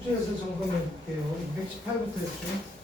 숙제에서 점검해 볼게요. 218부터 했죠.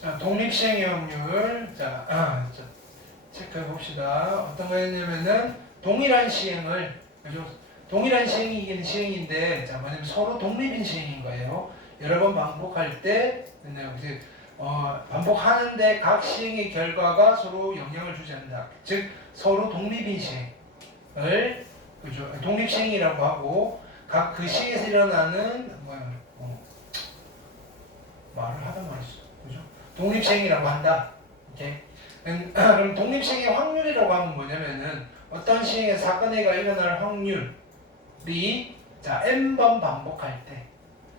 자, 독립시행의 확률. 자, 체크해 봅시다. 어떤 거였냐면은 동일한 시행을, 그죠? 동일한 시행이 이긴 시행인데, 자, 뭐냐면 서로 독립인 시행인 거예요. 여러 번 반복할 때, 반복하는데 각 시행의 결과가 서로 영향을 주지 않는다. 즉, 서로 독립인 시행을, 그죠? 독립시행이라고 하고, 각 그 시에서 일어나는, 말을 하다 말했어. 그죠? 독립시행이라고 한다. 오케이? 그럼 독립시행의 확률이라고 하면 뭐냐면은 어떤 시행의 사건 A가 일어날 확률이 자 n번 반복할 때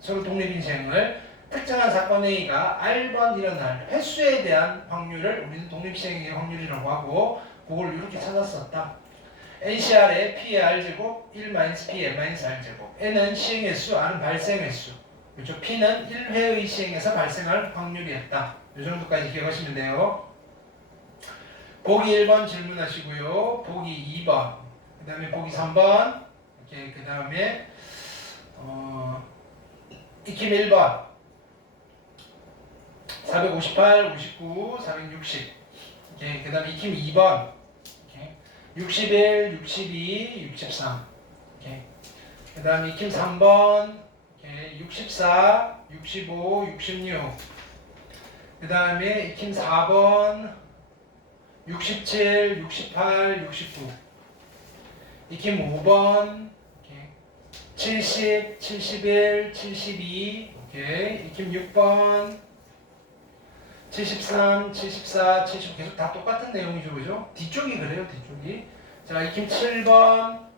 서로 독립인 시행을 특정한 사건 A가 R번 일어날 횟수에 대한 확률을 우리는 독립시행의 확률이라고 하고 그걸 이렇게 찾았었다. NCR의 P의 R제곱 1-P의 -R제곱 N은 시행 횟수, R은 발생 횟수 그렇죠? P는 1회의 시행에서 발생할 확률이었다. 이 정도까지 기억하시면 돼요. 보기 1번 질문하시고요. 보기 2번, 그 다음에 보기 3번, 이렇게 그 다음에 익힘 1번, 458, 59, 460, 이렇게 그 다음에 익힘 2번, 이렇게 61, 62, 63, 이렇게 그 다음에 익힘 3번, 이렇게 64, 65, 66, 그 다음에 익힘 4번, 67, 68, 69 익힘 5번 70, 71, 72 오케이. 익힘 6번 73, 74, 75 계속 다 똑같은 내용이죠. 그죠? 뒤쪽이 그래요. 뒤쪽이 자 익힘 7번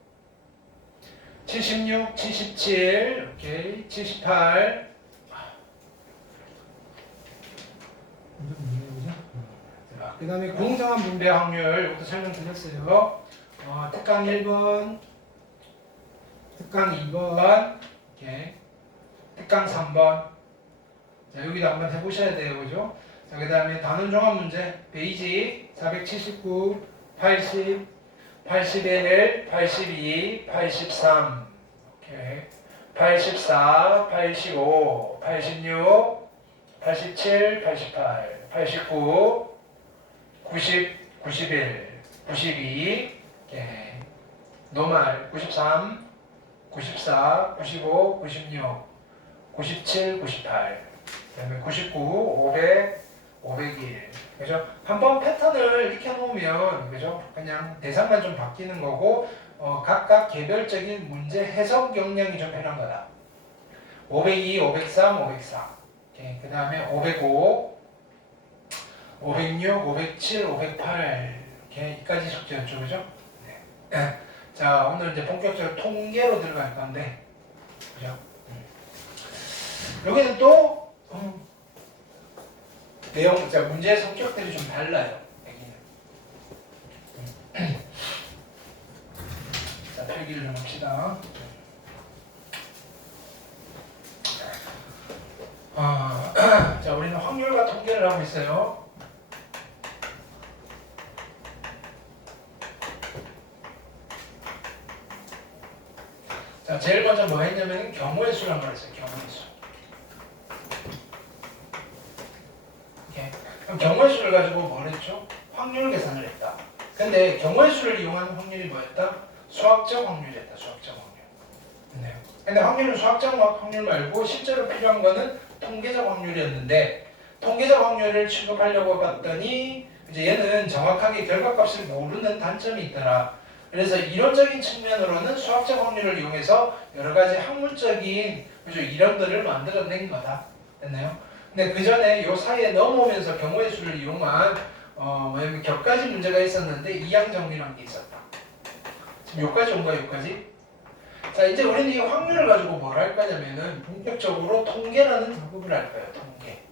76, 77 오케이. 78 그 다음에 공정한 분배 확률 이것도 설명드렸어요. 특강 1번, 특강 2번, 이렇게. 특강 3번. 자, 여기도 한번 해보셔야 돼요. 그죠? 자, 그 다음에 단원 종합 문제, 베이직 479, 80, 81, 82, 83, 오케이. 84, 85, 86, 87, 88, 89, 90, 91, 92, 노말 93, 94, 95, 96, 97, 98, 그다음에 99, 500, 501. 그죠? 한번 패턴을 익혀놓으면 그죠? 그냥 대상만 좀 바뀌는 거고 각각 개별적인 문제 해석 역량이 좀 편한 거다. 502, 503, 504. 그 다음에 505. 506, 507, 508 이렇게까지 숙제였죠, 그죠? 네. 자, 오늘 이제 본격적으로 통계로 들어갈 건데, 그죠? 여기는 또 내용, 자 문제 성격들이 좀 달라요. 여기는. 자, 필기를 좀 합시다. 자, 우리는 확률과 통계를 하고 있어요. 자, 제일 먼저 뭐 했냐면 경우의 수를 한번 했어요. 경우의 수. 오케이. 그럼 경우의 수를 가지고 뭘 했죠? 확률 계산을 했다. 근데 경우의 수를 이용하는 확률이 뭐였다? 수학적 확률이었다. 수학적 확률. 네. 근데 확률은 수학적 확률 말고 실제로 필요한 거는 통계적 확률이었는데 통계적 확률을 취급하려고 봤더니 이제 얘는 정확하게 결과값을 모르는 단점이 있더라. 그래서 이론적인 측면으로는 수학적 확률을 이용해서 여러 가지 학문적인 그죠? 이론들을 만들어낸 거다. 됐나요? 근데 그 전에 요 사이에 넘어오면서 경우의 수를 이용한 뭐냐면 격가지 문제가 있었는데 이항 정리란 게 있었다. 지금 요까지 온 거야, 요까지? 자, 이제 우리는 이 확률을 가지고 뭘 할 거냐면은 본격적으로 통계라는 작업을 할 거예요, 통계.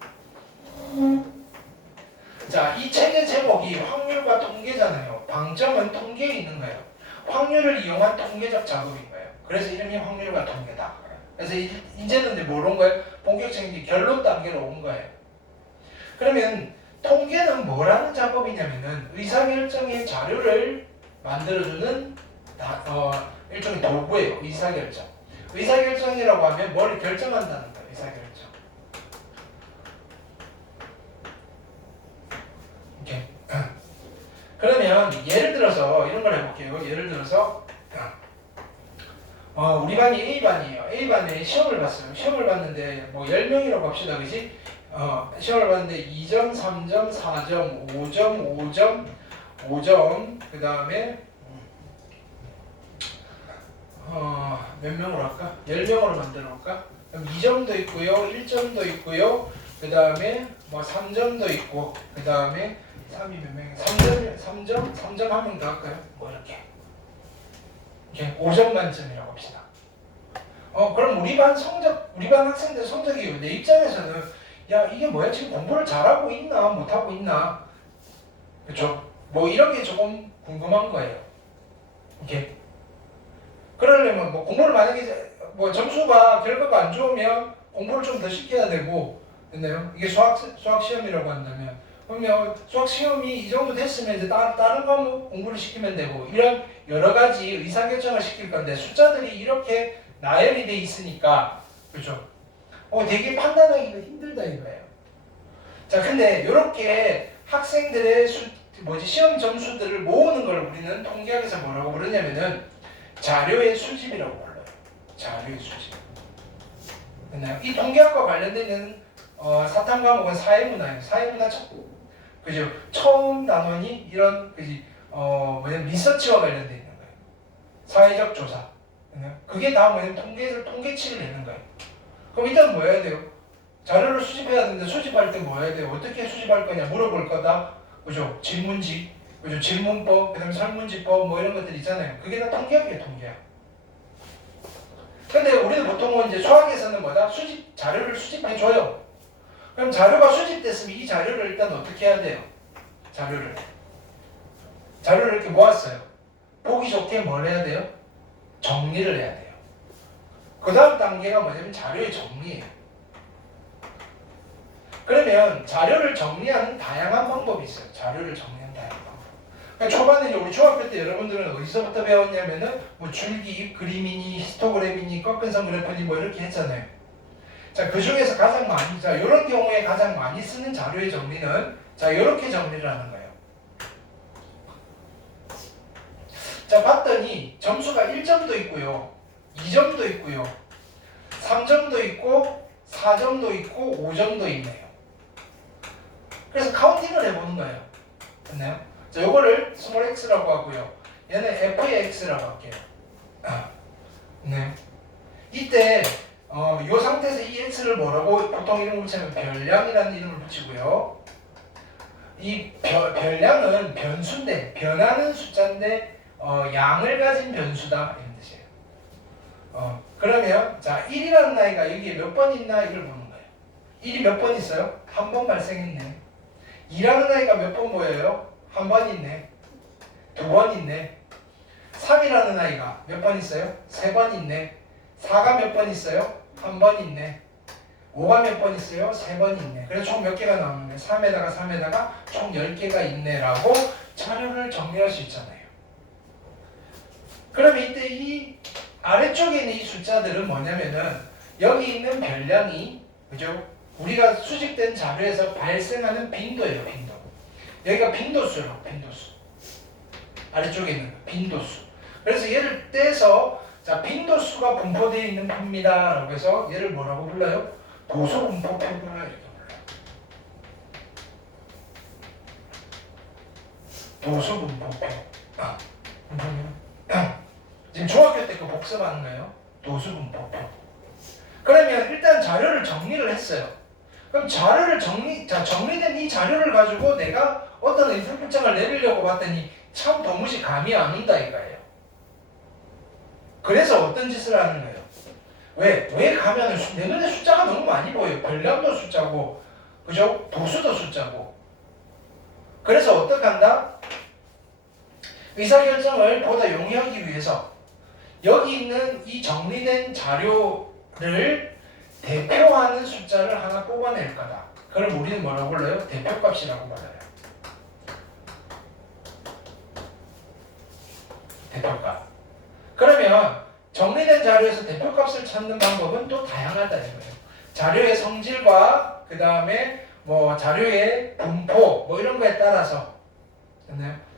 자, 이 책의 제목이 확률과 통계잖아요. 방점은 통계에 있는 거예요. 확률을 이용한 통계적 작업인 거예요. 그래서 이름이 확률과 통계다. 그래서 이제는 이제 뭘 온 거예요? 본격적인 결론 단계로 온 거예요. 그러면 통계는 뭘 하는 작업이냐면은 의사결정의 자료를 만들어주는 일종의 도구예요. 의사결정. 의사결정이라고 하면 뭘 결정한다는 거예요. 의사결정. 이렇게. 그러면 예를 들어서 이런 걸 해볼게요. 예를 들어서 우리 반이 A반이에요. A반에 시험을 봤어요. 시험을 봤는데 뭐 10명이라고 합시다. 그지? 시험을 봤는데 2점, 3점, 4점, 5점, 5점, 5점 그 다음에 몇 명으로 할까? 10명으로 만들어 볼까? 그럼 2점도 있고요. 1점도 있고요. 그 다음에 뭐 3점도 있고 그 다음에 3이 몇 명이야? 3점 한 명 더 할까요? 뭐 이렇게 5점 만점이라고 합시다. 그럼 우리 반 학생들 성적이 내 입장에서는 야 이게 뭐야 지금 공부를 잘하고 있나 못하고 있나 그쵸? 뭐 이런 게 조금 궁금한 거예요. 이렇게 그러려면 뭐 공부를 만약에 뭐 점수가 결과가 안 좋으면 공부를 좀 더 시켜야 되고 됐나요? 이게 수학 시험이라고 한다면 그러면 수학 시험이 이 정도 됐으면 이제 다른 과목 공부를 시키면 되고 이런 여러 가지 의사결정을 시킬 건데 숫자들이 이렇게 나열이 돼 있으니까 그렇죠? 되게 판단하기가 힘들다 이거예요. 자, 근데 이렇게 학생들의 시험 점수들을 모으는 걸 우리는 통계학에서 뭐라고 부르냐면은 자료의 수집이라고 불러요. 자료의 수집. 됐나요? 이 통계학과 관련된 사탐 과목은 사회문화예요. 사회문화 그죠? 처음 단원이 이런 뭐냐면 리서치와 관련돼 있는 거예요. 사회적 조사. 그게 다 뭐냐면 통계치를 내는 거예요. 그럼 일단 뭐 해야 돼요? 자료를 수집해야 되는데 수집할 때 뭐 해야 돼요? 어떻게 수집할 거냐 물어볼 거다. 그죠? 질문지, 그죠? 질문법, 그다음에 설문지법 뭐 이런 것들 있잖아요. 그게 다 통계학이에요, 통계학. 근데 우리는 보통은 이제 수학에서는 뭐다? 자료를 수집해 줘요. 그럼 자료가 수집됐으면 이 자료를 일단 어떻게 해야 돼요? 자료를 이렇게 모았어요. 보기 좋게 뭘 해야 돼요? 정리를 해야 돼요. 그 다음 단계가 뭐냐면 자료의 정리예요. 그러면 자료를 정리하는 다양한 방법이 있어요. 자료를 정리하는 다양한 방법. 그러니까 초반에 우리 중학교 때 여러분들은 어디서부터 배웠냐면은 뭐 줄기, 그림이니, 히스토그램이니, 꺾은선 그래프니 뭐 이렇게 했잖아요. 자, 그 중에서 가장 많이, 이런 경우에 가장 많이 쓰는 자료의 정리는 이렇게 정리를 하는 거예요. 자, 봤더니 점수가 1점도 있고요, 2점도 있고요, 3점도 있고, 4점도 있고, 5점도 있네요. 그래서 카운팅을 해보는 거예요. 됐나요? 자, 요거를 스몰 x라고 하고요. 얘는 f의 x라고 할게요. 네. 이때 이 상태에서 이 x를 뭐라고 보통 이름을 붙이면 별량이라는 이름을 붙이고요. 이 별량은 변수인데 변하는 숫자인데 양을 가진 변수다 이런 뜻이에요. 그러면 자 1이라는 나이가 여기에 몇 번 있나 이걸 보는 거예요. 1이 몇 번 있어요? 한 번 발생했네. 2라는 나이가 몇 번 보여요? 한 번 있네. 두 번 있네. 3이라는 나이가 몇 번 있어요? 세 번 있네. 4가 몇 번 있어요? 한 번 있네. 5가 몇 번 있어요? 세 번 있네. 그래서 총 몇 개가 나오는데 3에다가 총 10개가 있네라고 자료를 정리할 수 있잖아요. 그럼 이때 이 아래쪽에 있는 이 숫자들은 뭐냐면은 여기 있는 별량이 그죠? 우리가 수집된 자료에서 발생하는 빈도예요, 빈도. 여기가 빈도수라고, 빈도수. 아래쪽에 있는 빈도수. 그래서 얘를 떼서 자, 빈도수가 분포되어 있는 표입니다. 라고 해서 얘를 뭐라고 불러요? 도수분포표구나 이렇게 불러요. 도수분포표. 분포는 중학교 때 그 복습하는 거예요. 도수분법표. 그러면 일단 자료를 정리를 했어요. 그럼 정리된 이 자료를 가지고 내가 어떤 인생필장을 내리려고 봤더니 참 도무지 감이 안 온다 이거예요. 그래서 어떤 짓을 하는 거예요? 왜 가면은 내 눈에 숫자가 너무 많이 보여요. 별량도 숫자고, 그죠? 도수도 숫자고. 그래서 어떻게 한다? 의사결정을 보다 용이하기 위해서 여기 있는 이 정리된 자료를 대표하는 숫자를 하나 뽑아낼 거다. 그걸 우리는 뭐라고 불러요? 대표값이라고 불러요. 대표값. 그러면 정리된 자료에서 대표값을 찾는 방법은 또 다양하다 이거예요. 자료의 성질과 그 다음에 뭐 자료의 분포 뭐 이런 거에 따라서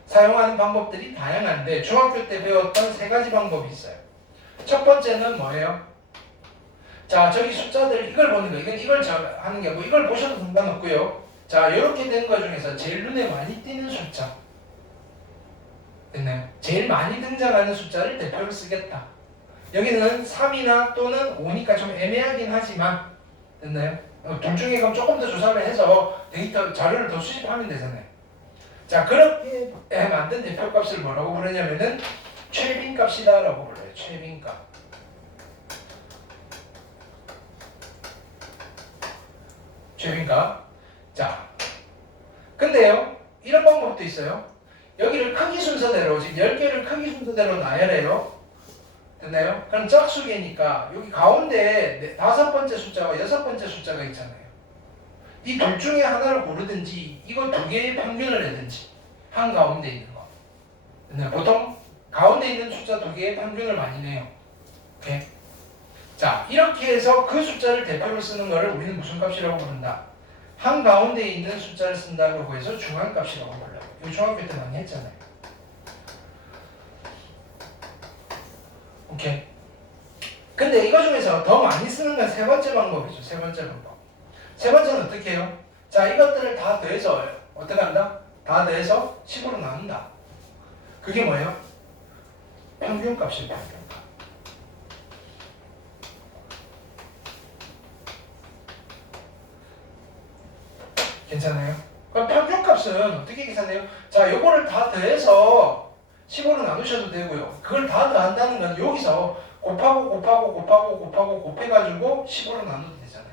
사용하는 방법들이 다양한데 중학교 때 배웠던 세 가지 방법이 있어요. 첫 번째는 뭐예요? 자, 저기 숫자들 이걸 보는 거. 이걸 하는 게 뭐 이걸 보셔도 상관없고요. 자, 이렇게 된 거 중에서 제일 눈에 많이 띄는 숫자. 됐나요? 제일 많이 등장하는 숫자를 대표로 쓰겠다. 여기는 3이나 또는 5니까 좀 애매하긴 하지만 됐나요? 둘 중에 그럼 조금 더 조사를 해서 데이터 자료를 더 수집하면 되잖아요. 자, 그렇게 만든 대표값을 뭐라고 부르냐면은 최빈값이다라고 불러요. 최빈값. 최빈값. 자, 근데요, 이런 방법도 있어요. 여기를 크기 순서대로, 지금 10개를 크기 순서대로 나열해요. 됐나요? 그럼 짝수개니까 여기 가운데 5번째 숫자와 6번째 숫자가 있잖아요. 이 둘 중에 하나를 고르든지 이거 두 개의 평균을 내든지 한 가운데 있는 거. 됐나요? 보통 가운데 있는 숫자 두 개의 평균을 많이 내요. 오케이? 자, 이렇게 해서 그 숫자를 대표로 쓰는 거를 우리는 무슨 값이라고 부른다? 한 가운데 있는 숫자를 쓴다고 해서 중앙값이라고 불러요. 이거 중학교 때 많이 했잖아요. 오케이. 근데 이거 중에서 더 많이 쓰는 건 세 번째 방법이죠. 세 번째 방법. 세 번째는 어떻게 해요? 자, 이것들을 다 더해서 어떻게 한다? 다 더해서 10으로 나눈다. 그게 뭐예요? 평균값이에요. 평균값. 괜찮아요? 그럼 평균값은 어떻게 계산해요? 자, 요거를 다 더해서 10으로 나누셔도 되고요. 그걸 다 더한다는 건 여기서 곱하고 곱해가지고 10으로 나눠도 되잖아요.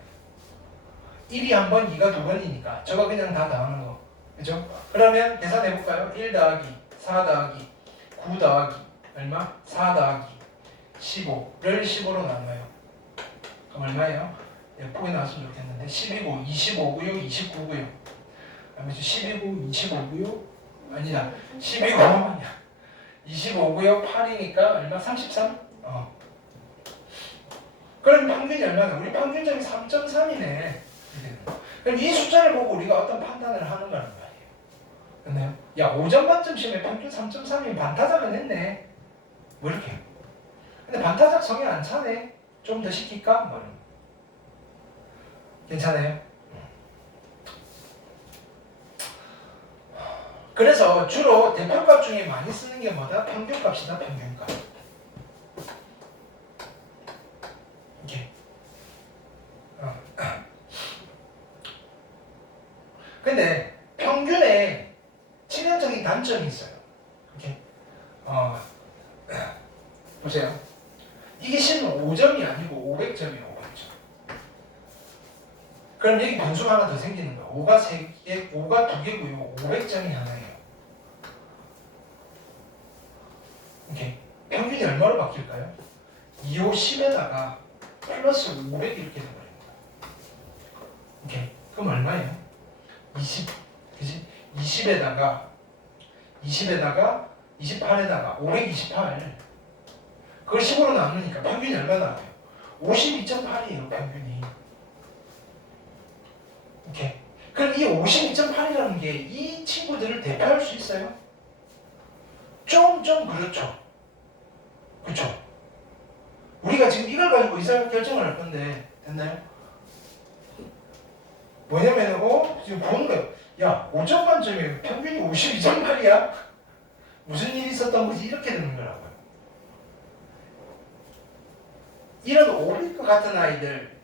1이 한 번, 2가 두 번이니까 저거 그냥 다 더하는 거. 그죠? 그러면 계산해볼까요? 1 더하기 4 더하기 9 더하기 얼마? 4 더하기 15를 10으로 나눠요. 그럼 얼마예요? 예쁘게 나왔으면 좋겠는데 10이고 25고요 29고요. 그러면 10이고 25고요 아니다 10이고 25고요 8이니까 얼마? 33? 그럼 평균이 얼마나? 우리 평균점이 3.3이네. 그럼 이 숫자를 보고 우리가 어떤 판단을 하는 거란 말이에요. 근데요? 야, 5점 만점 시험에 평균 3.3이면 반타작은 했네. 뭐 이렇게. 근데 반타작 성에 안 차네. 좀 더 시킬까? 뭐 이런. 괜찮아요? 그래서 주로 대표값 중에 많이 쓰는 게 뭐다? 평균값이다. 평균값. 이렇게. 근데 평균에 치명적인 단점이 있어요. 이렇게. 보세요. 이게 실은 5점이 아니고 500점이에요. 500점. 그럼 여기 변수가 하나 더 생기는 거야. 5가 3개, 5가 2개고요. 500점이 하나예요. 이렇게. 평균이 얼마로 바뀔까요? 2, 5, 10에다가 플러스 500 이렇게 돼버립니다. 오케이. 그럼 얼마예요? 20. 그지? 20에다가 28에다가 528. 그걸 10으로 나누니까 평균이 얼마 나와요? 52.8이에요. 평균이. 오케이. 그럼 이 52.8이라는 게 이 친구들을 대표할 수 있어요? 좀 그렇죠. 그렇죠. 우리가 지금 이걸 가지고 의사결정을 할 건데 됐나요? 뭐냐면 지금 보는 거예요. 야, 5점 만점에 평균이 52.8이야? 무슨 일이 있었던 거지? 이렇게 되는 거라고요. 이런 500과 같은 아이들,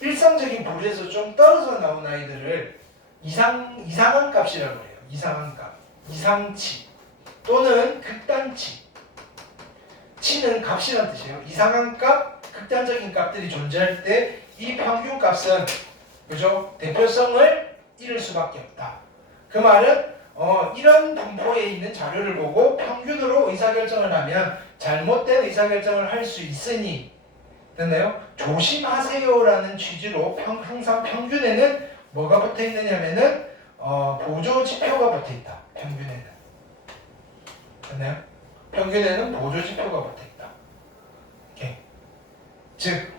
일상적인 부류에서 좀 떨어져 나온 아이들을 이상한 값이라고 해요. 이상한 값, 이상치 또는 극단치. 치는 값이란 뜻이에요. 이상한 값, 극단적인 값들이 존재할 때 이 평균 값은 그죠? 대표성을 잃을 수밖에 없다. 그 말은 이런 분포에 있는 자료를 보고 평균으로 의사결정을 하면 잘못된 의사결정을 할 수 있으니, 됐나요? 조심하세요라는 취지로 항상 평균에는 뭐가 붙어 있느냐면은 보조 지표가 붙어 있다. 평균에는. 됐나요? 평균에는 보조 지표가 붙어 있다. 오케이. 즉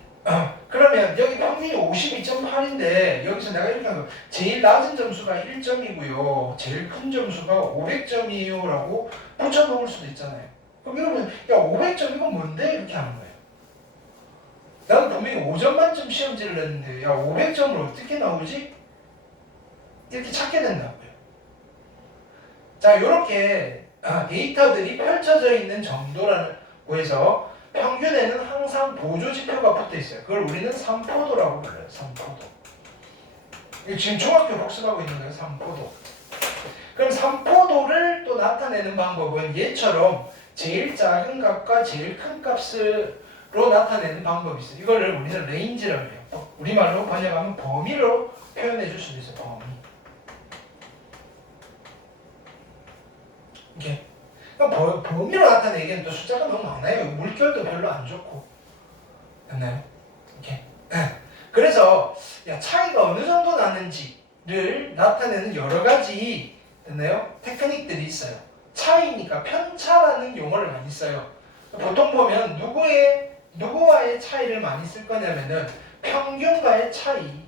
그러면 여기 평균이 52.8인데 여기서 내가 이렇게 한 거, 제일 낮은 점수가 1점이고요. 제일 큰 점수가 500점이에요 라고 붙여놓을 수도 있잖아요. 그럼 여러분, 야 500점 이건 뭔데? 이렇게 하는 거예요. 나는 분명히 5점 만점 시험지를 냈는데 야 500점을 어떻게 나오지? 이렇게 찾게 된다고요. 자, 이렇게 데이터들이 펼쳐져 있는 정도라고 해서 평균에는 항상 보조 지표가 붙어 있어요. 그걸 우리는 삼포도라고 불러요. 삼포도. 지금 중학교 복습하고 있는 거예요. 삼포도. 그럼 삼포도를 또 나타내는 방법은 얘처럼 제일 작은 값과 제일 큰 값으로 나타내는 방법이 있어요. 이거를 우리는 레인지라고 해요. 우리말로 번역하면 범위로 표현해 줄 수도 있어요. 범위. 이렇게. 범위로 나타내기에는 또 숫자가 너무 많아요. 물결도 별로 안 좋고. 됐나요? 이렇게. 그래서 차이가 어느 정도 나는지를 나타내는 여러 가지, 됐나요? 테크닉들이 있어요. 차이니까 편차라는 용어를 많이 써요. 보통 보면 누구와의 차이를 많이 쓸 거냐면은 평균과의 차이.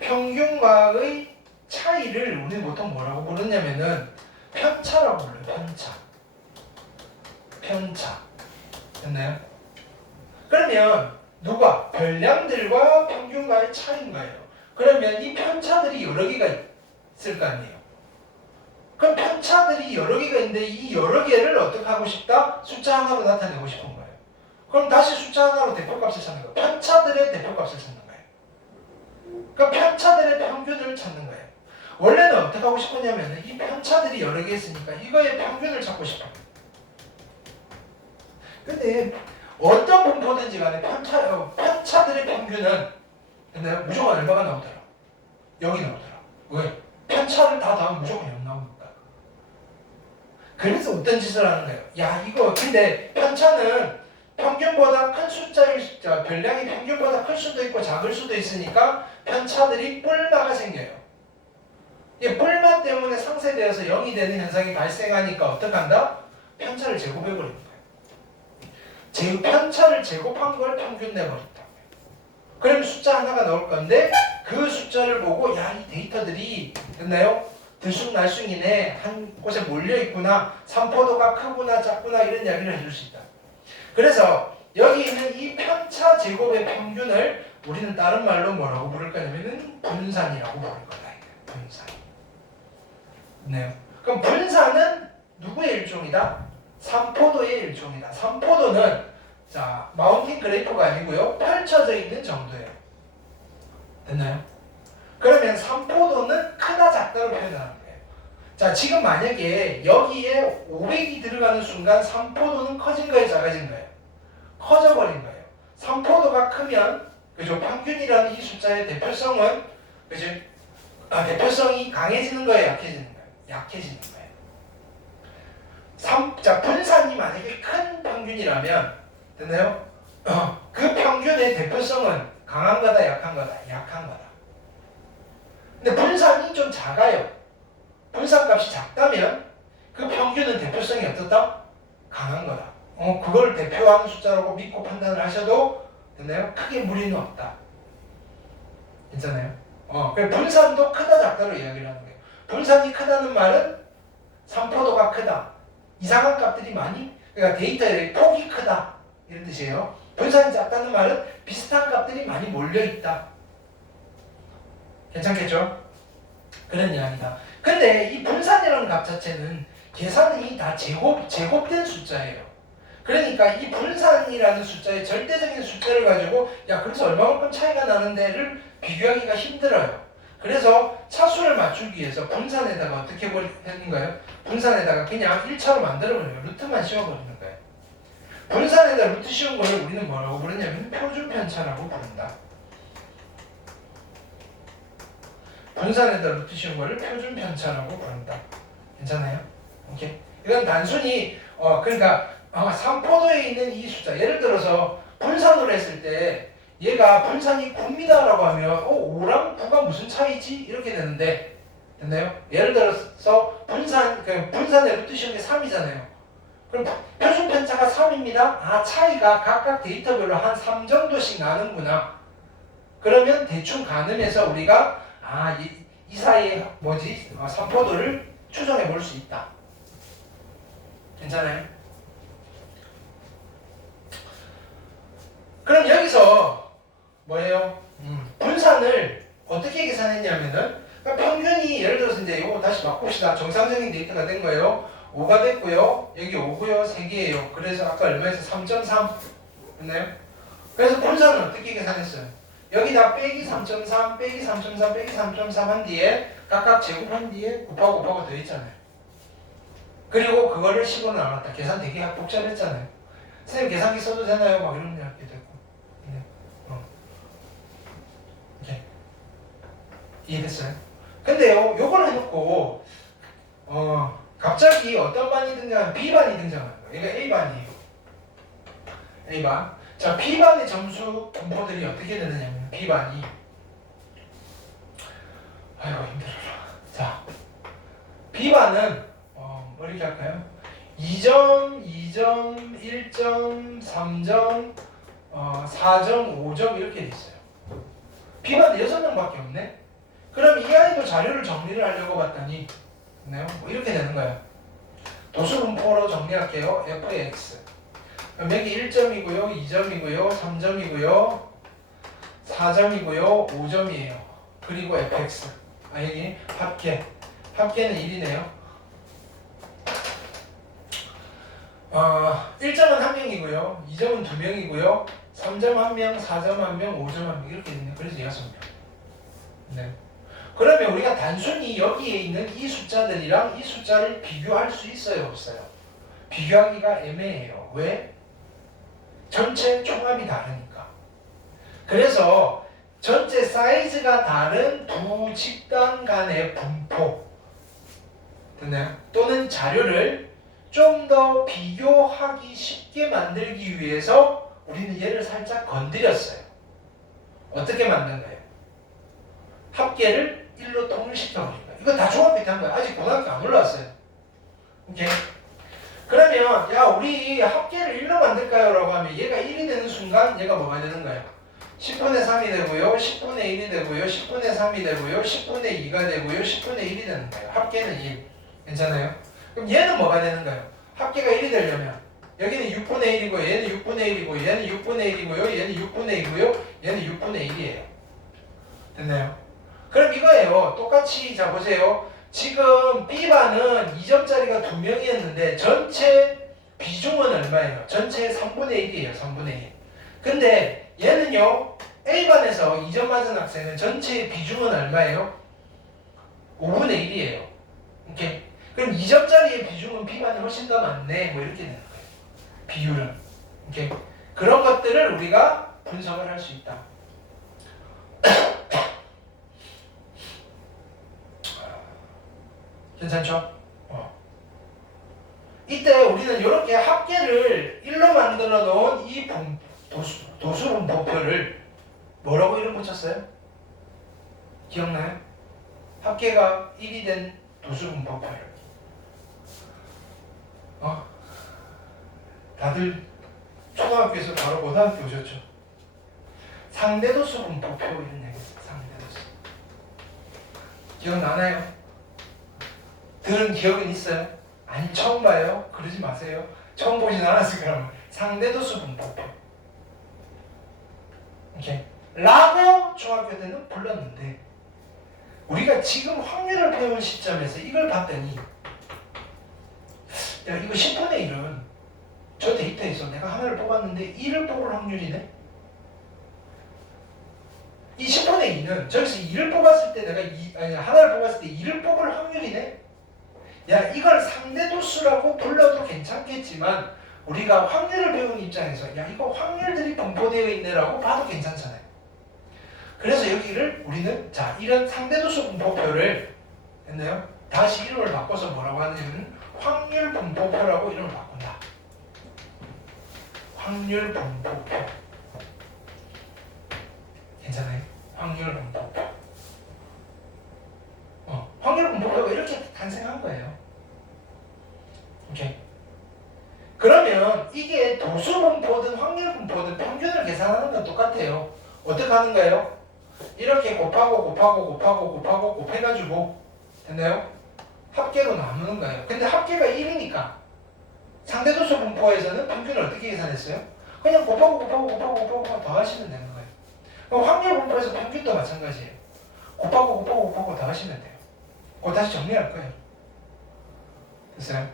평균과의 차이를 우리는 보통 뭐라고 부르냐면은 편차라고 불러요. 편차. 됐나요? 그러면 누가? 별량들과 평균과의 차이인 거예요. 그러면 이 편차들이 여러 개가 있을 거 아니에요. 그럼 편차들이 여러 개가 있는데 이 여러 개를 어떻게 하고 싶다? 숫자 하나로 나타내고 싶은 거예요. 그럼 다시 숫자 하나로 대표값을 찾는 거예요. 편차들의 대표값을 찾는 거예요. 그럼 편차들의 평균을 찾는 거예요. 원래는 어떻게 하고 싶었냐면 이 편차들이 여러 개 있으니까 이거의 평균을 찾고 싶어요. 근데 어떤 분포든지 간에 편차들의 평균은 무조건 얼마가 나오더라? 0이 나오더라. 왜? 편차를 다 더하면 무조건 0 나오니까. 그래서 어떤 짓을 하는 거예요? 야 이거 근데 편차는 평균보다 큰 숫자의 별량이 평균보다 클 수도 있고 작을 수도 있으니까 편차들이 뿔마가 생겨요. 이 뿔마 때문에 상쇄되어서 0이 되는 현상이 발생하니까 어떡한다? 편차를 제곱해버립니다. 편차를 제곱한 걸 평균 내버린다. 그럼 숫자 하나가 나올 건데 그 숫자를 보고 야 이 데이터들이 됐나요? 들쑥날쑥이네. 한 곳에 몰려있구나. 삼포도가 크구나 작구나 이런 이야기를 해줄 수 있다. 그래서 여기 있는 이 편차 제곱의 평균을 우리는 다른 말로 뭐라고 부를 거냐면은 분산이라고 부를 거다. 분산. 네. 그럼 분산은 누구의 일종이다? 삼포도의 일종이다. 삼포도는 마운틴 그래프가 아니고요. 펼쳐져 있는 정도예요. 됐나요? 그러면 삼포도는 크다 작다로 표현하는 거예요. 자, 지금 만약에 여기에 500이 들어가는 순간 삼포도는 커진 거예요, 작아진 거예요? 커져버린 거예요. 삼포도가 크면 그죠? 평균이라는 이 숫자의 대표성은 그죠? 대표성이 강해지는 거예요, 약해지는 거예요? 약해지는 거예요. 분산이 만약에 큰 평균이라면 됐나요? 그 평균의 대표성은 강한 거다, 약한 거다? 약한 거다. 근데 분산이 좀 작아요. 분산값이 작다면 그 평균은 대표성이 어떻다? 강한 거다. 그걸 대표하는 숫자라고 믿고 판단을 하셔도 됐나요? 크게 무리는 없다. 괜찮아요? 분산도 크다 작다로 이야기를 하는 거예요. 분산이 크다는 말은 삼포도가 크다. 이상한 값들이 그러니까 데이터의 폭이 크다. 이런 뜻이에요. 분산이 작다는 말은 비슷한 값들이 많이 몰려있다. 괜찮겠죠? 그런 이야기다. 근데 이 분산이라는 값 자체는 계산이 다 제곱된 숫자예요. 그러니까 이 분산이라는 숫자의 절대적인 숫자를 가지고 야 그래서 얼마만큼 차이가 나는데를 비교하기가 힘들어요. 그래서 차수를 맞추기 위해서 분산에다가 어떻게 하는 거예요? 분산에다가 그냥 1차로 만들어버리는 거예요. 루트만 씌워버리는 거예요. 분산에다 루트 씌운 거를 우리는 뭐라고 부르냐면 표준편차라고 부른다. 분산에다 루트 씌운 거를 표준편차라고 부른다. 괜찮아요? 오케이. 이건 단순히 그러니까 3포도에 있는 이 숫자 예를 들어서 분산으로 했을 때 얘가 분산이 9입니다라고 하면 5랑 9가 무슨 차이지? 이렇게 되는데 됐나요? 예를 들어서 분산의 루트 씌운 게 3이잖아요. 그럼 표준 편차가 3입니다. 아 차이가 각각 데이터별로 한 3 정도씩 나는구나. 그러면 대충 가늠해서 우리가 이 사이에 3포도를 추정해 볼 수 있다. 괜찮아요? 그럼 여기서 뭐예요? 분산을 어떻게 계산했냐면은 그러니까 평균이 예를 들어서 이제 이거 다시 바꿉시다. 정상적인 데이터가 된 거예요. 5가 됐고요. 여기 5고요. 3개예요. 그래서 아까 얼마에서 3.3 됐나요? 그래서 분산은 어떻게 계산했어요? 여기다 빼기 3.3 빼기 3.3 빼기 3.3 한 뒤에 각각 제곱한 뒤에 곱하고 더 있잖아요. 그리고 그거를 10으로 나눴다. 계산 되게 복잡했잖아요. 선생님 계산기 써도 되나요? 막 이런 이야기도 했고. 이렇게 이해됐어요? 근데요, 요걸 해놓고 갑자기 어떤 반이 등장하면 B반이 등장하는 거예요. 얘가 A반이에요. A반. 자, B반의 점수 분포들이 어떻게 되느냐면 B반이 아이고 힘들어라. 자, B반은 뭐 이렇게 할까요? 2점, 2점, 1점, 3점, 4점, 5점 이렇게 돼 있어요. B반은 6명밖에 없네? 그럼 이 아이도 자료를 정리를 하려고 봤더니 뭐 이렇게 되는 거예요. 도수분포로 정리할게요. fx 여기 1점이고요, 2점이고요, 3점이고요, 4점이고요, 5점이에요. 그리고 fx 여기 합계는 1이네요. 1점은 1명이고요, 2점은 2명이고요, 3점 1명, 4점 1명, 5점 1명 이렇게 있네요. 그래서 6명. 네. 그러면 우리가 단순히 여기에 있는 이 숫자들이랑 이 숫자를 비교할 수 있어요, 없어요? 비교하기가 애매해요. 왜? 전체 총합이 다르니까. 그래서 전체 사이즈가 다른 두 집단 간의 분포 됐나요? 또는 자료를 좀 더 비교하기 쉽게 만들기 위해서 우리는 얘를 살짝 건드렸어요. 어떻게 만든 거예요? 합계를 1로 통일시켜버린 거예요. 이거 다 종합 비슷한 거예요. 아직 고등학교 안 올라왔어요. 오케이? 그러면 야 우리 합계를 1로 만들까요? 라고 하면 얘가 1이 되는 순간 얘가 뭐가 되는 거예요? 10분의 3이 되고요, 10분의 1이 되고요, 10분의 3이 되고요, 10분의 2가 되고요, 10분의 1이 되는 거예요. 합계는 1. 괜찮아요? 그럼 얘는 뭐가 되는 거예요? 합계가 1이 되려면 여기는 6분의 1이고 얘는 6분의 1이고 얘는 6분의 1이고요, 얘는 6분의 2고요, 얘는 6분의 1이에요. 됐나요? 그럼 이거예요. 똑같이 자 보세요. 지금 B반은 2점짜리가 2명이었는데 전체 비중은 얼마예요? 전체 3분의 1이에요. 3분의 1. 근데 얘는요. A반에서 2점 맞은 학생은 전체 비중은 얼마예요? 5분의 1이에요. 오케이? 그럼 2점짜리의 비중은 B반이 훨씬 더 많네. 뭐 이렇게 되는 거예요. 비율은. 오케이? 그런 것들을 우리가 분석을 할 수 있다. 괜찮죠? 이때 우리는 이렇게 합계를 1로 만들어 놓은 이 도수분포표를 뭐라고 이름 붙였어요? 기억나요? 합계가 1이 된 도수분포표를 다들 초등학교에서 바로 고등학교 오셨죠? 상대도수분포표 이런 얘기 있어요. 상대도수 기억나나요? 들은 기억은 있어요? 아니 처음 봐요? 그러지 마세요. 처음 보진 않았을 거라면 상대도수 분포표 오케이. 라고 중학교 때는 불렀는데 우리가 지금 확률을 배운 시점에서 이걸 봤더니 야 이거 10분의 1은 저 데이터에서 내가 하나를 뽑았는데 2를 뽑을 확률이네. 이 10분의 2는 저기서 2를 뽑았을 때 내가 하나를 뽑았을 때 2를 뽑을 확률이네. 야, 이걸 상대도수라고 불러도 괜찮겠지만 우리가 확률을 배운 입장에서 야, 이거 확률들이 분포되어 있네라고 봐도 괜찮잖아요. 그래서 여기를 우리는 자, 이런 상대도수 분포표를 했네요. 다시 이름을 바꿔서 뭐라고 하냐면 확률 분포표라고 이름을 바꾼다. 확률 분포표. 괜찮아요? 확률 분포표. 확률 분포표가 이렇게 탄생한 거예요. 오케이. 그러면 이게 도수 분포든 확률 분포든 평균을 계산하는 건 똑같아요. 어떻게 하는 거예요? 이렇게 곱하고 곱해가지고 됐나요? 합계로 나누는 거예요. 근데 합계가 1이니까 상대도수 분포에서는 평균을 어떻게 계산했어요? 그냥 곱하고 더 하시면 되는 거예요. 그럼 확률 분포에서 평균도 마찬가지예요. 곱하고 더 하시면 돼요. 그거 다시 정리할 거예요. 됐어요?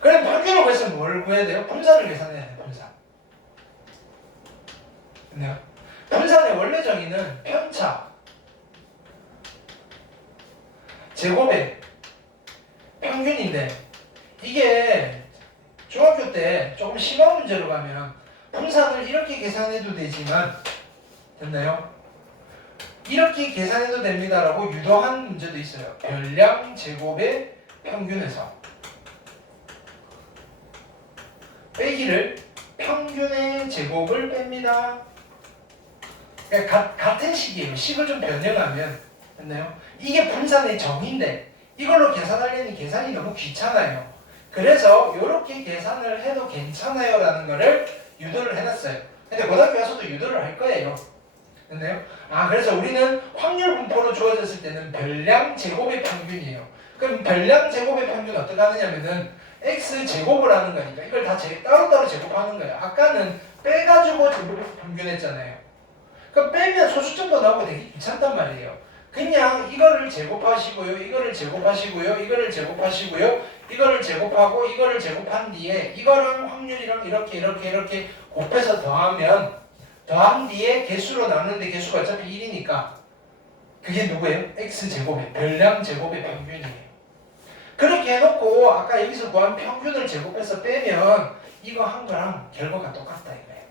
그럼 평균을 구해서 뭘 구해야 돼요? 분산을 계산해야 돼요. 분산. 됐나요? 분산의 원래 정의는 편차 제곱의 평균인데 이게 중학교 때 조금 심한 문제로 가면 분산을 이렇게 계산해도 되지만 됐나요? 이렇게 계산해도 됩니다라고 유도한 문제도 있어요. 별량 제곱의 평균에서 빼기를 평균의 제곱을 뺍니다. 그러니까 같은 식이에요. 식을 좀 변형하면 됐나요? 이게 분산의 정의인데 이걸로 계산하려니 계산이 너무 귀찮아요. 그래서 이렇게 계산을 해도 괜찮아요 라는 거를 유도를 해놨어요. 근데 고등학교 가서도 유도를 할 거예요. 됐나요? 그래서 우리는 확률 분포로 주어졌을 때는 별량 제곱의 평균이에요. 그럼 별량 제곱의 평균 어떻게 하느냐면은 x 제곱을 하는 거니까 이걸 다 따로따로 제곱하는 거예요. 아까는 빼가지고 제곱해서 평균했잖아요. 그럼 빼면 소수점도 나오고 되게 귀찮단 말이에요. 그냥 이거를 제곱하시고요, 이거를 제곱하시고요, 이거를 제곱하시고요, 이거를 제곱하고 이거를 제곱한 뒤에 이거랑 확률이랑 이렇게 곱해서 더한 뒤에 개수로 나누는데 개수가 어차피 1이니까 그게 누구예요? x제곱의 별량 제곱의 평균이에요. 그렇게 해놓고 아까 여기서 구한 평균을 제곱해서 빼면 이거 한 거랑 결과가 똑같다 이거예요.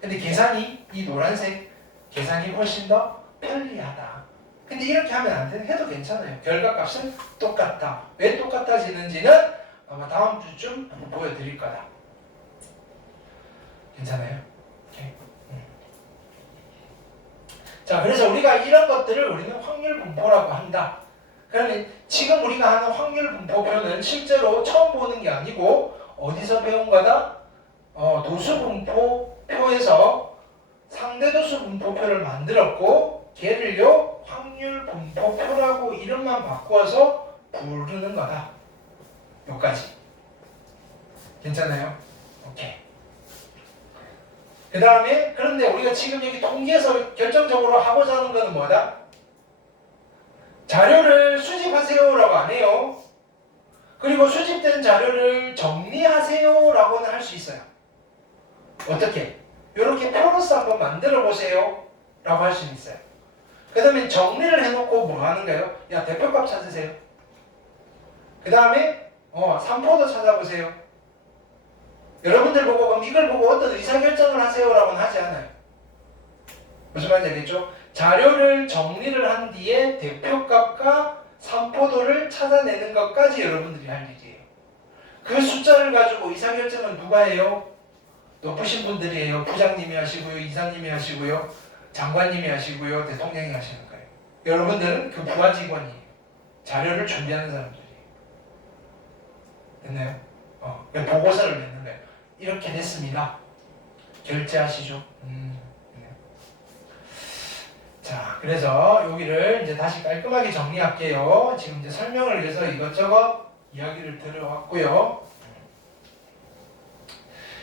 근데 계산이 이 노란색 계산이 훨씬 더 편리하다. 근데 이렇게 하면 안 돼. 해도 괜찮아요. 결과값은 똑같다. 왜 똑같아지는지는 아마 다음 주쯤 한번 보여드릴 거다. 괜찮아요? 오케이. 자, 그래서 우리가 이런 것들을 우리는 확률 분포라고 한다. 그러면 지금 우리가 하는 확률 분포표는 실제로 처음 보는 게 아니고 어디서 배운 거다? 도수 분포표에서 상대도수 분포표를 만들었고 걔를요 확률 분포표라고 이름만 바꿔서 부르는 거다. 여기까지. 괜찮아요? 오케이. 그 다음에 그런데 우리가 지금 여기 통계에서 결정적으로 하고자 하는 거는 뭐다? 자료를 수집하세요라고 안 해요. 그리고 수집된 자료를 정리하세요라고는 할 수 있어요. 어떻게? 이렇게 표로서 한번 만들어 보세요 라고 할 수 있어요. 그 다음에 정리를 해놓고 뭐 하는가요? 야, 대표값 찾으세요. 그 다음에 3포도 찾아보세요. 여러분들 보고 그럼 이걸 보고 어떤 의사결정을 하세요라고는 하지 않아요. 무슨 말인지 알겠죠? 자료를 정리를 한 뒤에 대표값과 3포도를 찾아내는 것까지 여러분들이 할 일이에요. 그 숫자를 가지고 의사결정은 누가 해요? 높으신 분들이 해요. 부장님이 하시고요, 이사님이 하시고요, 장관님이 하시고요, 대통령이 하시는 거예요. 여러분들은 그 부하 직원이에요. 자료를 준비하는 사람들이에요. 됐나요? 보고서를 냈는 거예요. 이렇게 됐습니다. 결제하시죠. 자, 그래서 여기를 이제 다시 깔끔하게 정리할게요. 지금 이제 설명을 위해서 이것저것 이야기를 들어왔고요.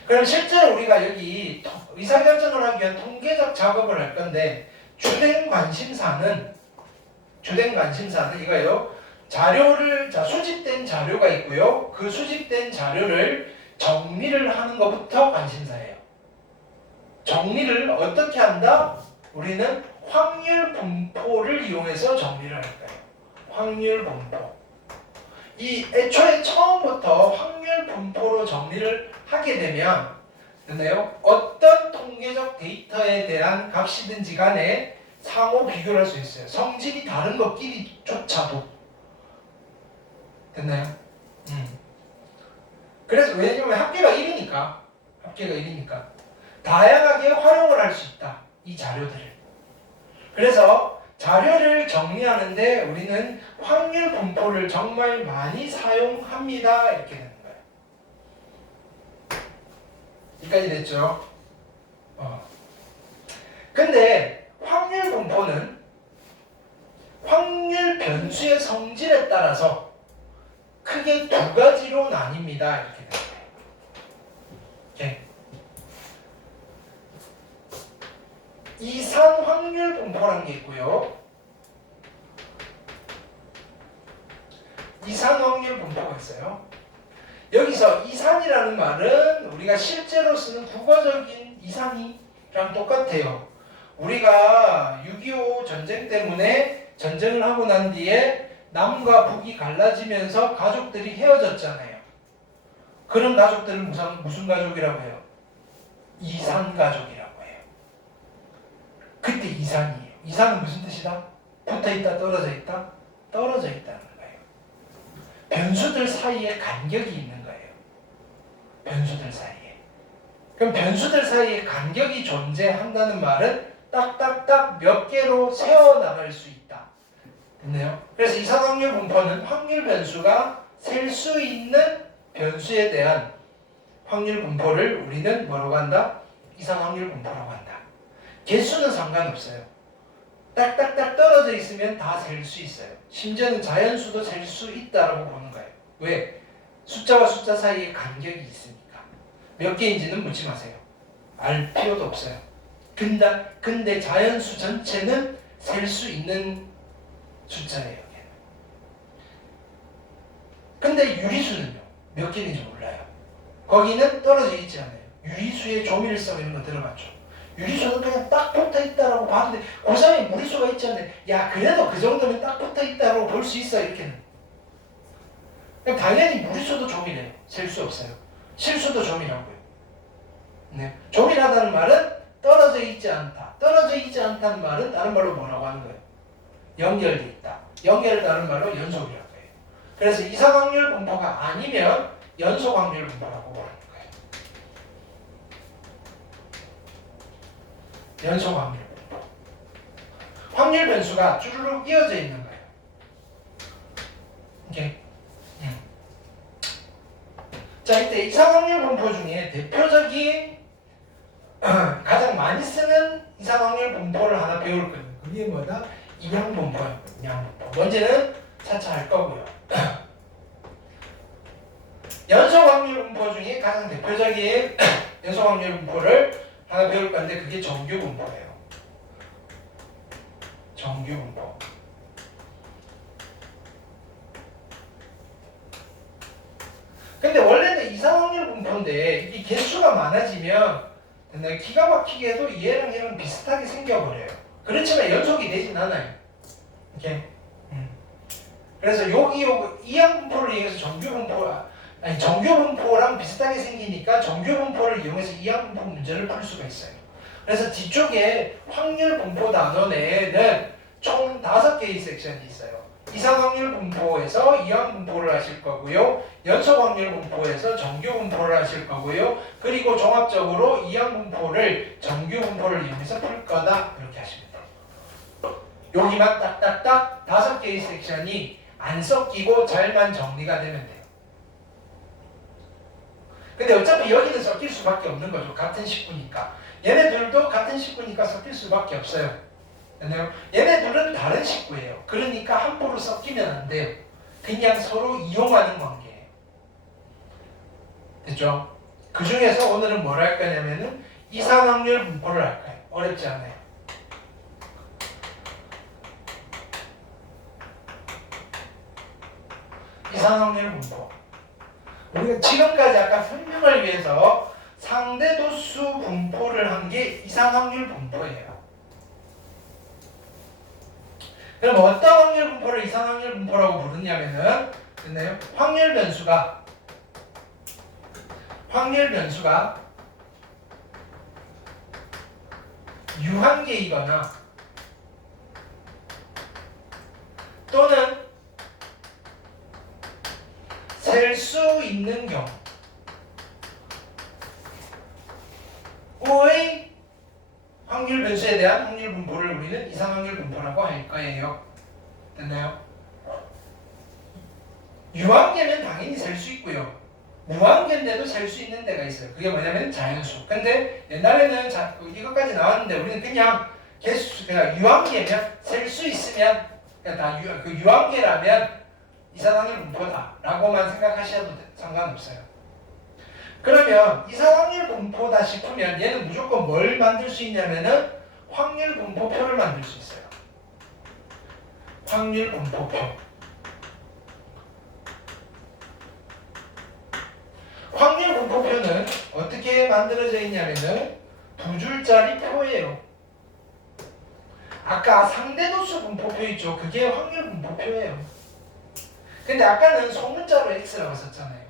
그럼 실제로 우리가 여기 의사결정을 하기 위한 통계적 작업을 할 건데 주된 관심사는 이거예요. 수집된 자료가 있고요. 그 수집된 자료를 정리를 하는 것부터 관심사예요. 정리를 어떻게 한다? 우리는 확률 분포를 이용해서 정리를 할 거예요. 확률 분포. 이 애초에 처음부터 확률 분포로 정리를 하게 되면 됐나요? 어떤 통계적 데이터에 대한 값이든지 간에 상호 비교를 할 수 있어요. 성질이 다른 것끼리조차도. 됐나요? 그래서 왜냐면 합계가 1이니까 다양하게 활용을 할 수 있다. 이 자료들을. 그래서 자료를 정리하는데 우리는 확률 분포를 정말 많이 사용합니다. 이렇게 되는 거예요. 여기까지 됐죠? 근데 확률 분포는 확률 변수의 성질에 따라서 크게 두 가지로 나뉩니다. 이렇게 되는 거예요. 오케이. 이산 확률 분포라는 게 있고요. 이산 확률 분포가 있어요. 여기서 이산이라는 말은 우리가 실제로 쓰는 국어적인 이산이랑 똑같아요. 우리가 6.25 전쟁 때문에 전쟁을 하고 난 뒤에 남과 북이 갈라지면서 가족들이 헤어졌잖아요. 그런 가족들을 무슨 가족이라고 해요? 이산 가족이라고 해요. 그때 이산이에요. 이산은 무슨 뜻이다? 붙어있다, 떨어져 있다? 떨어져 있다는 거예요. 변수들 사이에 간격이 있는 거예요. 변수들 사이에. 그럼 변수들 사이에 간격이 존재한다는 말은 딱딱딱 몇 개로 세워나갈 수 있다. 됐나요? 그래서 이산 확률 분포는 확률 변수가 셀 수 있는 변수에 대한 확률 분포를 우리는 뭐라고 한다? 이산 확률 분포라고 한다. 개수는 상관없어요. 딱딱딱 떨어져 있으면 다 셀 수 있어요. 심지어는 자연수도 셀 수 있다라고 보는 거예요. 왜? 숫자와 숫자 사이에 간격이 있으니까. 몇 개인지는 묻지 마세요. 알 필요도 없어요. 근데 자연수 전체는 셀 수 있는 숫자예요. 근데 유리수는요? 몇 개인지 몰라요. 거기는 떨어져 있지 않아요. 유리수의 조밀성 이런 거 들어봤죠? 유리수는 그냥 딱 붙어있다라고 봤는데 그 사이에 무리수가 있지 않아요. 야 그래도 그 정도면 딱 붙어있다라고 볼 수 있어 이렇게는. 그럼 당연히 무리수도 조밀해요. 셀 수 없어요. 실수도 조밀하고요. 네. 조밀하다는 말은 떨어져 있지 않다. 떨어져 있지 않다는 말은 다른 말로 뭐라고 하는 거예요? 연결돼 있다. 연결을 다른 말로 연속이라고 해요. 그래서 이산 확률 분포가 아니면 연속 확률 분포라고 말하는 거예요. 연속 확률 분포. 확률 변수가 쭈르륵 이어져 있는 거예요. 오케이. 자, 이때 이산 확률 분포 중에 대표적인 가장 많이 쓰는 이산 확률 분포를 하나 배울 거예요. 그게 뭐다? 이항 분포예요. 이항 분포. 뭔지는 차차 할 거고요. 연속 확률 분포 중에 가장 대표적인 연속 확률 분포를 하나 배울 건데 그게 정규 분포예요. 정규 분포. 근데 원래는 이산 확률 분포인데 이 개수가 많아지면 기가 막히게도 얘랑 얘랑 비슷하게 생겨버려요. 그렇지만 연속이 되진 않아요. 이렇게. 그래서 이항 분포를 이용해서 정규 분포랑 비슷하게 생기니까 정규 분포를 이용해서 이항 분포 문제를 풀 수가 있어요. 그래서 뒤쪽에 확률 분포 단원에는 총 5개의 섹션이 있어요. 이산 확률 분포에서 이항 분포를 하실 거고요. 연속 확률 분포에서 정규 분포를 하실 거고요. 그리고 종합적으로 이항 분포를 정규 분포를 이용해서 풀 거다. 이렇게 하시면 돼요. 여기만 딱딱딱 5개의 섹션이 안 섞이고 잘만 정리가 되면 돼요. 근데 어차피 여기는 섞일 수밖에 없는 거죠. 같은 식구니까. 얘네들도 같은 식구니까 섞일 수밖에 없어요. 얘네들은 다른 식구예요. 그러니까 함부로 섞이면 안 돼요. 그냥 서로 이용하는 관계예요. 됐죠? 그 중에서 오늘은 뭘 할 거냐면은 이산 확률 분포를 할 거예요. 어렵지 않아요. 이상확률 분포. 우리가 지금까지 아까 설명을 위해서 상대도수 분포를 한 게 이상확률 분포예요. 그럼 어떤 확률 분포를 이상확률 분포라고 부르냐면은 됐나요? 확률 변수가 유한계이거나 또는 셀 수 있는 경우의 확률 변수에 대한 확률 분포를 우리는 이상확률 분포라고 할 거예요. 됐나요? 유한계면 당연히 셀 수 있고요. 무한계인데도 셀 수 있는 데가 있어요. 그게 뭐냐면 자연수. 근데 옛날에는 이것까지 나왔는데 우리는 그냥 개수, 그냥 유한계면 셀 수 있으면 그냥 다 유한계라면 이상확률 분포다라고만 생각하셔도 상관없어요. 그러면 이상확률 분포다 싶으면 얘는 무조건 뭘 만들 수 있냐면은 확률 분포표를 만들 수 있어요. 확률 분포표. 확률 분포표는 어떻게 만들어져 있냐면은 두 줄짜리 표예요. 아까 상대도수 분포표 있죠? 그게 확률 분포표예요. 근데 아까는 소문자로 x라고 썼잖아요.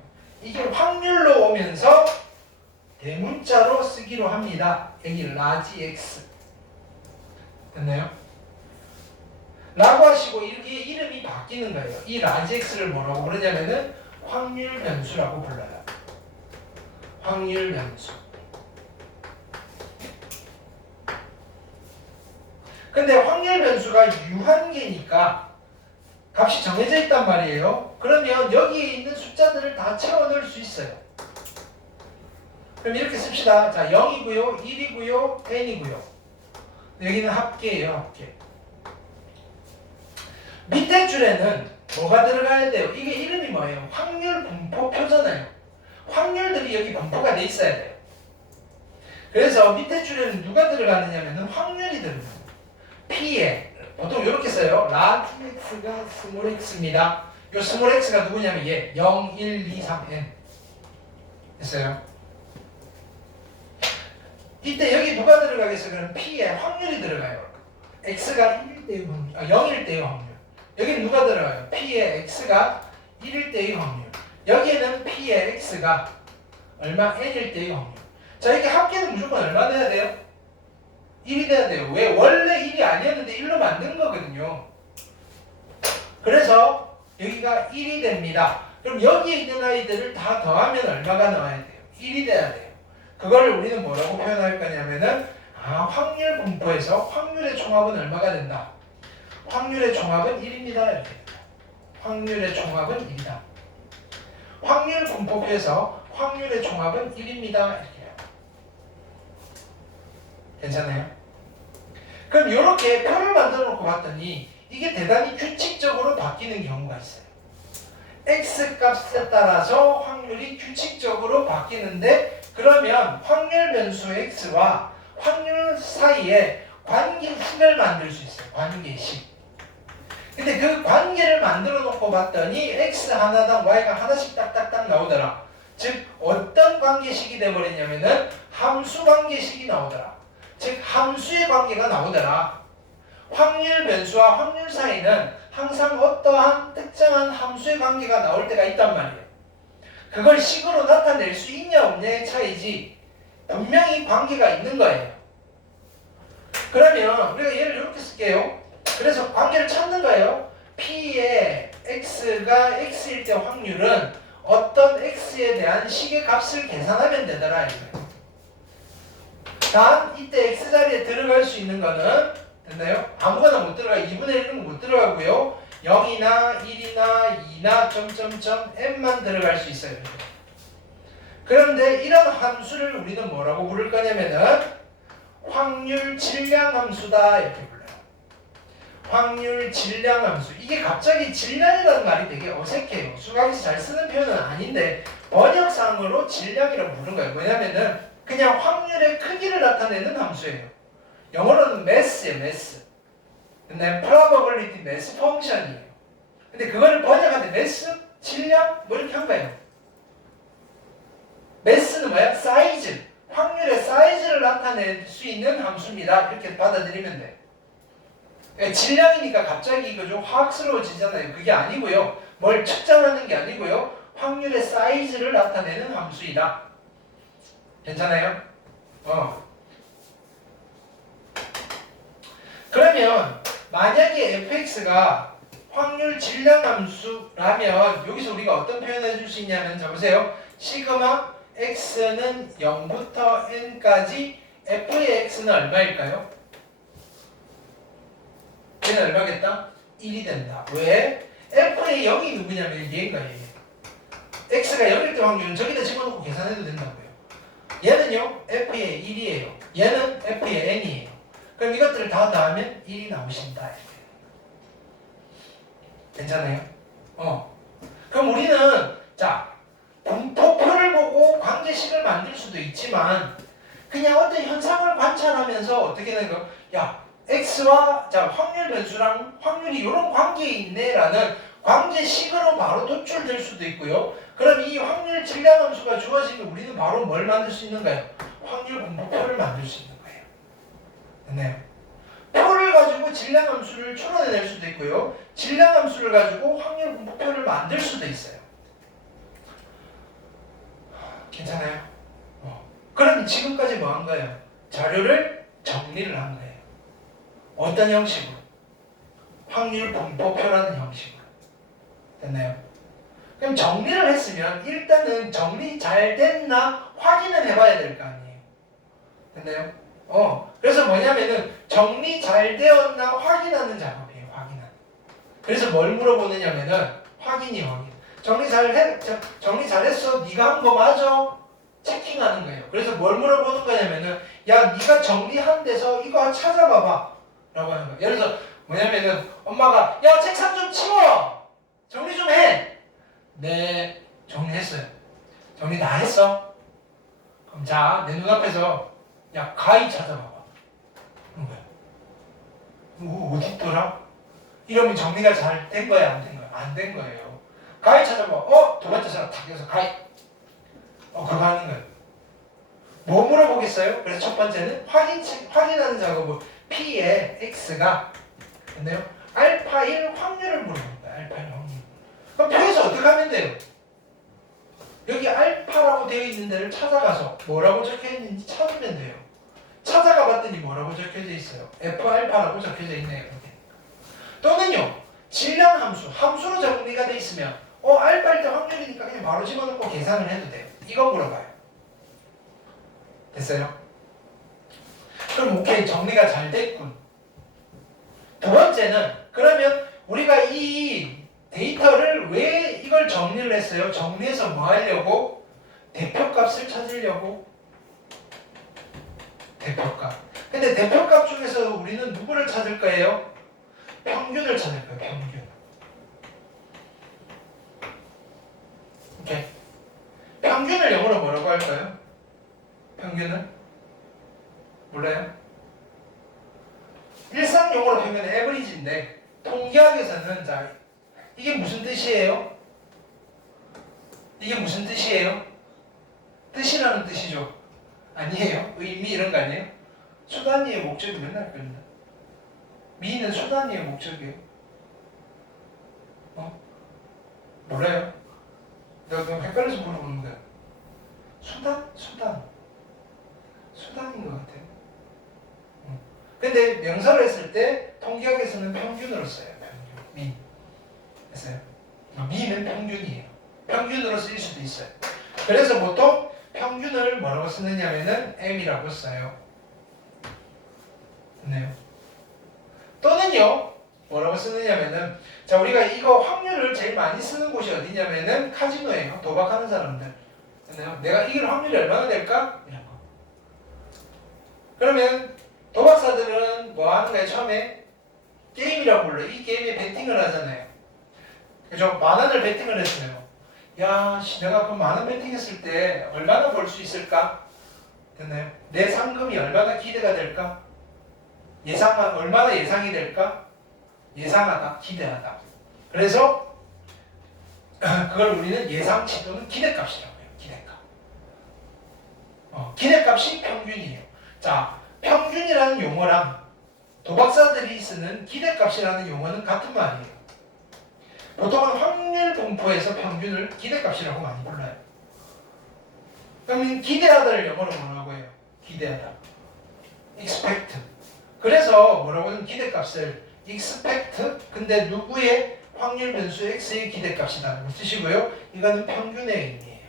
이게 확률로 오면서 대문자로 쓰기로 합니다. 여기 라지 x. 됐나요? 라고 하시고 이렇게 이름이 바뀌는 거예요. 이 라지 x를 뭐라고 부르냐면은 확률 변수라고 불러요. 확률 변수. 근데 확률 변수가 유한계니까 값이 정해져 있단 말이에요. 그러면 여기에 있는 숫자들을 다 채워 넣을 수 있어요. 그럼 이렇게 씁시다. 자, 0이고요, 1이고요, n이고요. 여기는 합계예요, 합계. 밑에 줄에는 뭐가 들어가야 돼요? 이게 이름이 뭐예요? 확률 분포표잖아요. 확률들이 여기 분포가 돼 있어야 돼요. 그래서 밑에 줄에는 누가 들어가느냐면 확률이 들어가요. P에 보통 이렇게 써요. 라지 x가 스몰 x입니다. 이 스몰 x가 누구냐면 얘 0, 1, 2, 3, n 됐어요. 이때 여기 누가 들어가겠어요? 그럼 P에 확률이 들어가요. x가 1일 때의 확률, 0일 때의 확률. 여기는 누가 들어가요? P에 x가 1일 때의 확률. 여기에는 P에 x가 얼마? n일 때의 확률. 자, 이게 합계는 무조건 얼마 돼야 돼요? 1이 돼야 돼요. 왜? 원래 1이 아니었는데 1로 만든 거거든요. 그래서 여기가 1이 됩니다. 그럼 여기에 있는 아이들을 다 더하면 얼마가 나와야 돼요? 1이 돼야 돼요. 그거를 우리는 뭐라고 표현할 거냐면은 확률 분포에서 확률의 총합은 얼마가 된다? 확률의 총합은 1입니다. 이렇게. 확률의 총합은 1이다. 확률 분포표에서 확률의 총합은 1입니다. 이렇게. 괜찮아요? 그럼 이렇게 표를 만들어 놓고 봤더니 이게 대단히 규칙적으로 바뀌는 경우가 있어요. x 값에 따라서 확률이 규칙적으로 바뀌는데 그러면 확률 변수 x와 확률 사이에 관계식을 만들 수 있어요. 관계식. 근데 그 관계를 만들어 놓고 봤더니 x 하나당 y가 하나씩 딱딱딱 나오더라. 즉 어떤 관계식이 돼버리냐면은 함수 관계식이 나오더라. 즉 함수의 관계가 나오더라. 확률 변수와 확률 사이는 항상 어떠한 특정한 함수의 관계가 나올 때가 있단 말이에요. 그걸 식으로 나타낼 수 있냐 없냐의 차이지 분명히 관계가 있는 거예요. 그러면 우리가 얘를 이렇게 쓸게요. 그래서 관계를 찾는 거예요. P의 x가 x일 때 확률은 어떤 x에 대한 식의 값을 계산하면 되더라 이거예요. 단 이때 x자리에 들어갈 수 있는 거는 됐나요? 아무거나 못 들어가. 2분의 1은 못 들어가고요. 0이나 1이나 2나 점점점 n만 들어갈 수 있어요. 그런데 이런 함수를 우리는 뭐라고 부를 거냐면은 확률 질량 함수다 이렇게 불러요. 확률 질량 함수. 이게 갑자기 질량이라는 말이 되게 어색해요. 수학에서 잘 쓰는 표현은 아닌데 번역상으로 질량이라고 부르는 거예요. 뭐냐면은 그냥 확률의 크기를 나타내는 함수예요. 영어로는 mass예요, mass. 근데 probability mass 펑션이에요. 근데 그거를 번역하는데 mass 질량 뭐 이렇게 한 거예요. 매스는 뭐야? 사이즈. 확률의 사이즈를 나타낼 수 있는 함수입니다. 이렇게 받아들이면 돼. 질량이니까 갑자기 이거 좀 화학스러워지잖아요. 그게 아니고요. 뭘 측정하는 게 아니고요. 확률의 사이즈를 나타내는 함수이다. 괜찮아요? 그러면 만약에 fx가 확률 질량 함수라면 여기서 우리가 어떤 표현을 해줄 수 있냐면 자 보세요. 시그마 x는 0부터 n까지 f의 x는 얼마일까요? 얘는 얼마겠다? 1이 된다. 왜? f의 0이 누구냐면 얘인가 얘. x가 0일 때 확률은 저기다 집어넣고 계산해도 된다고요. 얘는요 f의 1이에요. 얘는 f의 n이에요. 그럼 이것들을 다 더하면 1이 나오신다. 괜찮아요? 그럼 우리는 자 분포표를 보고 관계식을 만들 수도 있지만 그냥 어떤 현상을 관찰하면서 어떻게 되는 거? 야 x와 자 확률 변수랑 확률이 이런 관계에 있네라는 관계식으로 바로 도출될 수도 있고요. 그럼 이 확률 질량 함수가 주어지면 우리는 바로 뭘 만들 수 있는가요? 확률 분포표를 만들 수 있는 거예요. 됐나요? 표를 가지고 질량 함수를 추론해낼 수도 있고요. 질량 함수를 가지고 확률 분포표를 만들 수도 있어요. 괜찮아요? 그럼 지금까지 뭐 한 거예요? 자료를 정리를 한 거예요. 어떤 형식으로? 확률 분포표라는 형식으로. 됐나요? 그럼 정리를 했으면 일단은 정리 잘 됐나 확인을 해봐야 될 거 아니에요. 됐나요? 그래서 뭐냐면은 정리 잘 되었나 확인하는 작업이에요. 확인하는. 그래서 뭘 물어보느냐면은 확인. 정리 잘했어. 네가 한 거 맞아? 체킹하는 거예요. 그래서 뭘 물어보는 거냐면은 야 네가 정리한 데서 이거 찾아봐봐 라고 하는 거예요. 예를 들어서 뭐냐면은 엄마가 야 책상 좀 치워 정리 좀 해. 네 정리했어요. 정리 다 했어? 그럼 자 내 눈앞에서 야 가위 찾아봐봐. 어디 있더라? 이러면 정리가 잘 된 거야 안 된 거야? 안 된 거예요. 가위 찾아봐. 두 번째 사람 탁 해서 가위. 그거 하는 거예요. 뭐 물어보겠어요? 그래서 첫 번째는 확인하는 작업은 P의 X가 됐나요? 알파1 확률을 물어봅니다. 알파1 확률. 그럼 표에서 어떻게 하면 돼요? 여기 알파라고 되어 있는 데를 찾아가서 뭐라고 적혀 있는지 찾으면 돼요. 찾아가 봤더니 뭐라고 적혀져 있어요? F알파라고 적혀져 있네요. 또는요. 질량 함수로 정리가 돼 있으면 알파일 때 확률이니까 그냥 바로 집어넣고 계산을 해도 돼요. 이거 물어봐요. 됐어요? 그럼 오케이 정리가 잘 됐군. 두 번째는 그러면 우리가 이 데이터를 왜 이걸 정리를 했어요? 정리해서 뭐 하려고? 대표값을 찾으려고. 대표값. 근데 대표값 중에서 우리는 누구를 찾을 거예요? 평균을 찾을 거예요. 평균. 오케이. 평균을 영어로 뭐라고 할까요? 평균은? 몰라요? 일상 용어로 표현은 average인데 통계학에서는 자 이게 무슨 뜻이에요? 이게 무슨 뜻이에요? 뜻이라는 뜻이죠. 아니에요? 의미 이런 거 아니에요? 수단위의 목적이 맨날 그런다. 미는 수단위의 목적이에요. 몰라요? 내가 그냥 헷갈려서 물어보는 거야. 수단인 것 같아요. 근데 명사를 했을 때 통계학에서는 평균으로 써요. 평균. 미. 됐어요? 미는 평균이에요. 평균으로 쓰일 수도 있어요. 그래서 보통 평균을 뭐라고 쓰느냐면은 M이라고 써요. 됐나요? 또는요, 뭐라고 쓰느냐면은, 자, 우리가 이거 확률을 제일 많이 쓰는 곳이 어디냐면은 카지노예요. 도박하는 사람들. 됐나요? 내가 이길 확률이 얼마나 될까? 이런 거. 그러면 도박사들은 뭐 하는 거예요? 처음에 게임이라고 불러요. 이 게임에 베팅을 하잖아요. 그죠? 10,000원을 베팅을 했어요. 야, 내가 그 10,000원 베팅했을 때 얼마나 벌 수 있을까? 됐나요? 내 상금이 얼마나 기대가 될까? 얼마나 예상이 될까? 예상하다, 기대하다. 그래서 그걸 우리는 예상치 또는 기대값이라고 해요. 기대값. 기대값이 평균이에요. 자, 평균이라는 용어랑 도박사들이 쓰는 기대값이라는 용어는 같은 말이에요. 보통은 확률 분포에서 평균을 기대값이라고 많이 불러요. 그러면 기대하다를 영어로 뭐라고 해요? 기대하다. expect. 그래서 뭐라고 하면 기대값을 expect, 근데 누구의 확률 변수 x의 기대값이다라고 쓰시고요. 이거는 평균의 의미예요.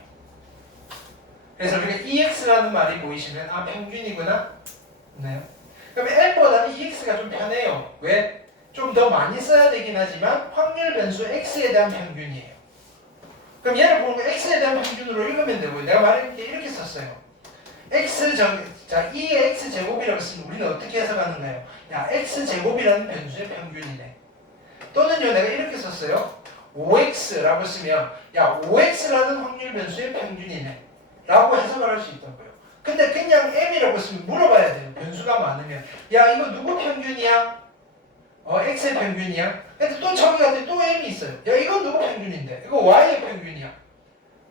그래서 우리가 ex라는 말이 보이시면 아 평균이구나. 네. 그럼 n보다는 ex가 좀 편해요. 왜? 좀 더 많이 써야 되긴 하지만 확률 변수 x에 대한 평균이에요. 그럼 얘를 보는 거 x에 대한 평균으로 읽으면 되고요. 내가 말할 때 이렇게 썼어요. 자, 2의 x제곱이라고 쓰면 우리는 어떻게 해석하는가요? 야, x제곱이라는 변수의 평균이네. 또는요, 내가 이렇게 썼어요. 5x라고 쓰면 야, 5x라는 확률 변수의 평균이네. 라고 해석을 할 수 있다고요. 근데 그냥 m이라고 쓰면 물어봐야 돼요. 변수가 많으면. 야, 이거 누구 평균이야? x의 평균이야? 근데 또 저기 같은 또 m이 있어요. 야, 이건 누구 평균인데? 이거 y의 평균이야.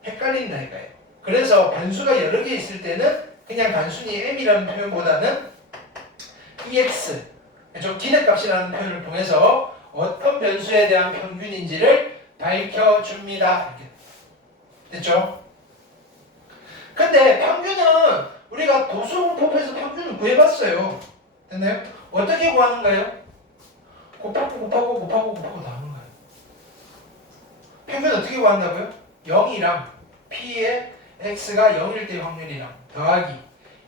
헷갈린다니까요. 그래서 변수가 여러 개 있을 때는 그냥 단순히 m이라는 표현보다는 ex, 그렇죠? 기대값이라는 표현을 통해서 어떤 변수에 대한 평균인지를 밝혀줍니다. 이렇게. 됐죠? 근데 평균은 우리가 도수분법에서 평균을 구해봤어요. 됐나요? 어떻게 구하는가요? 곱하고 나오는 거예요. 평균 어떻게 구한다고요? 0이랑 p의 x가 0일 때 확률이랑 더하기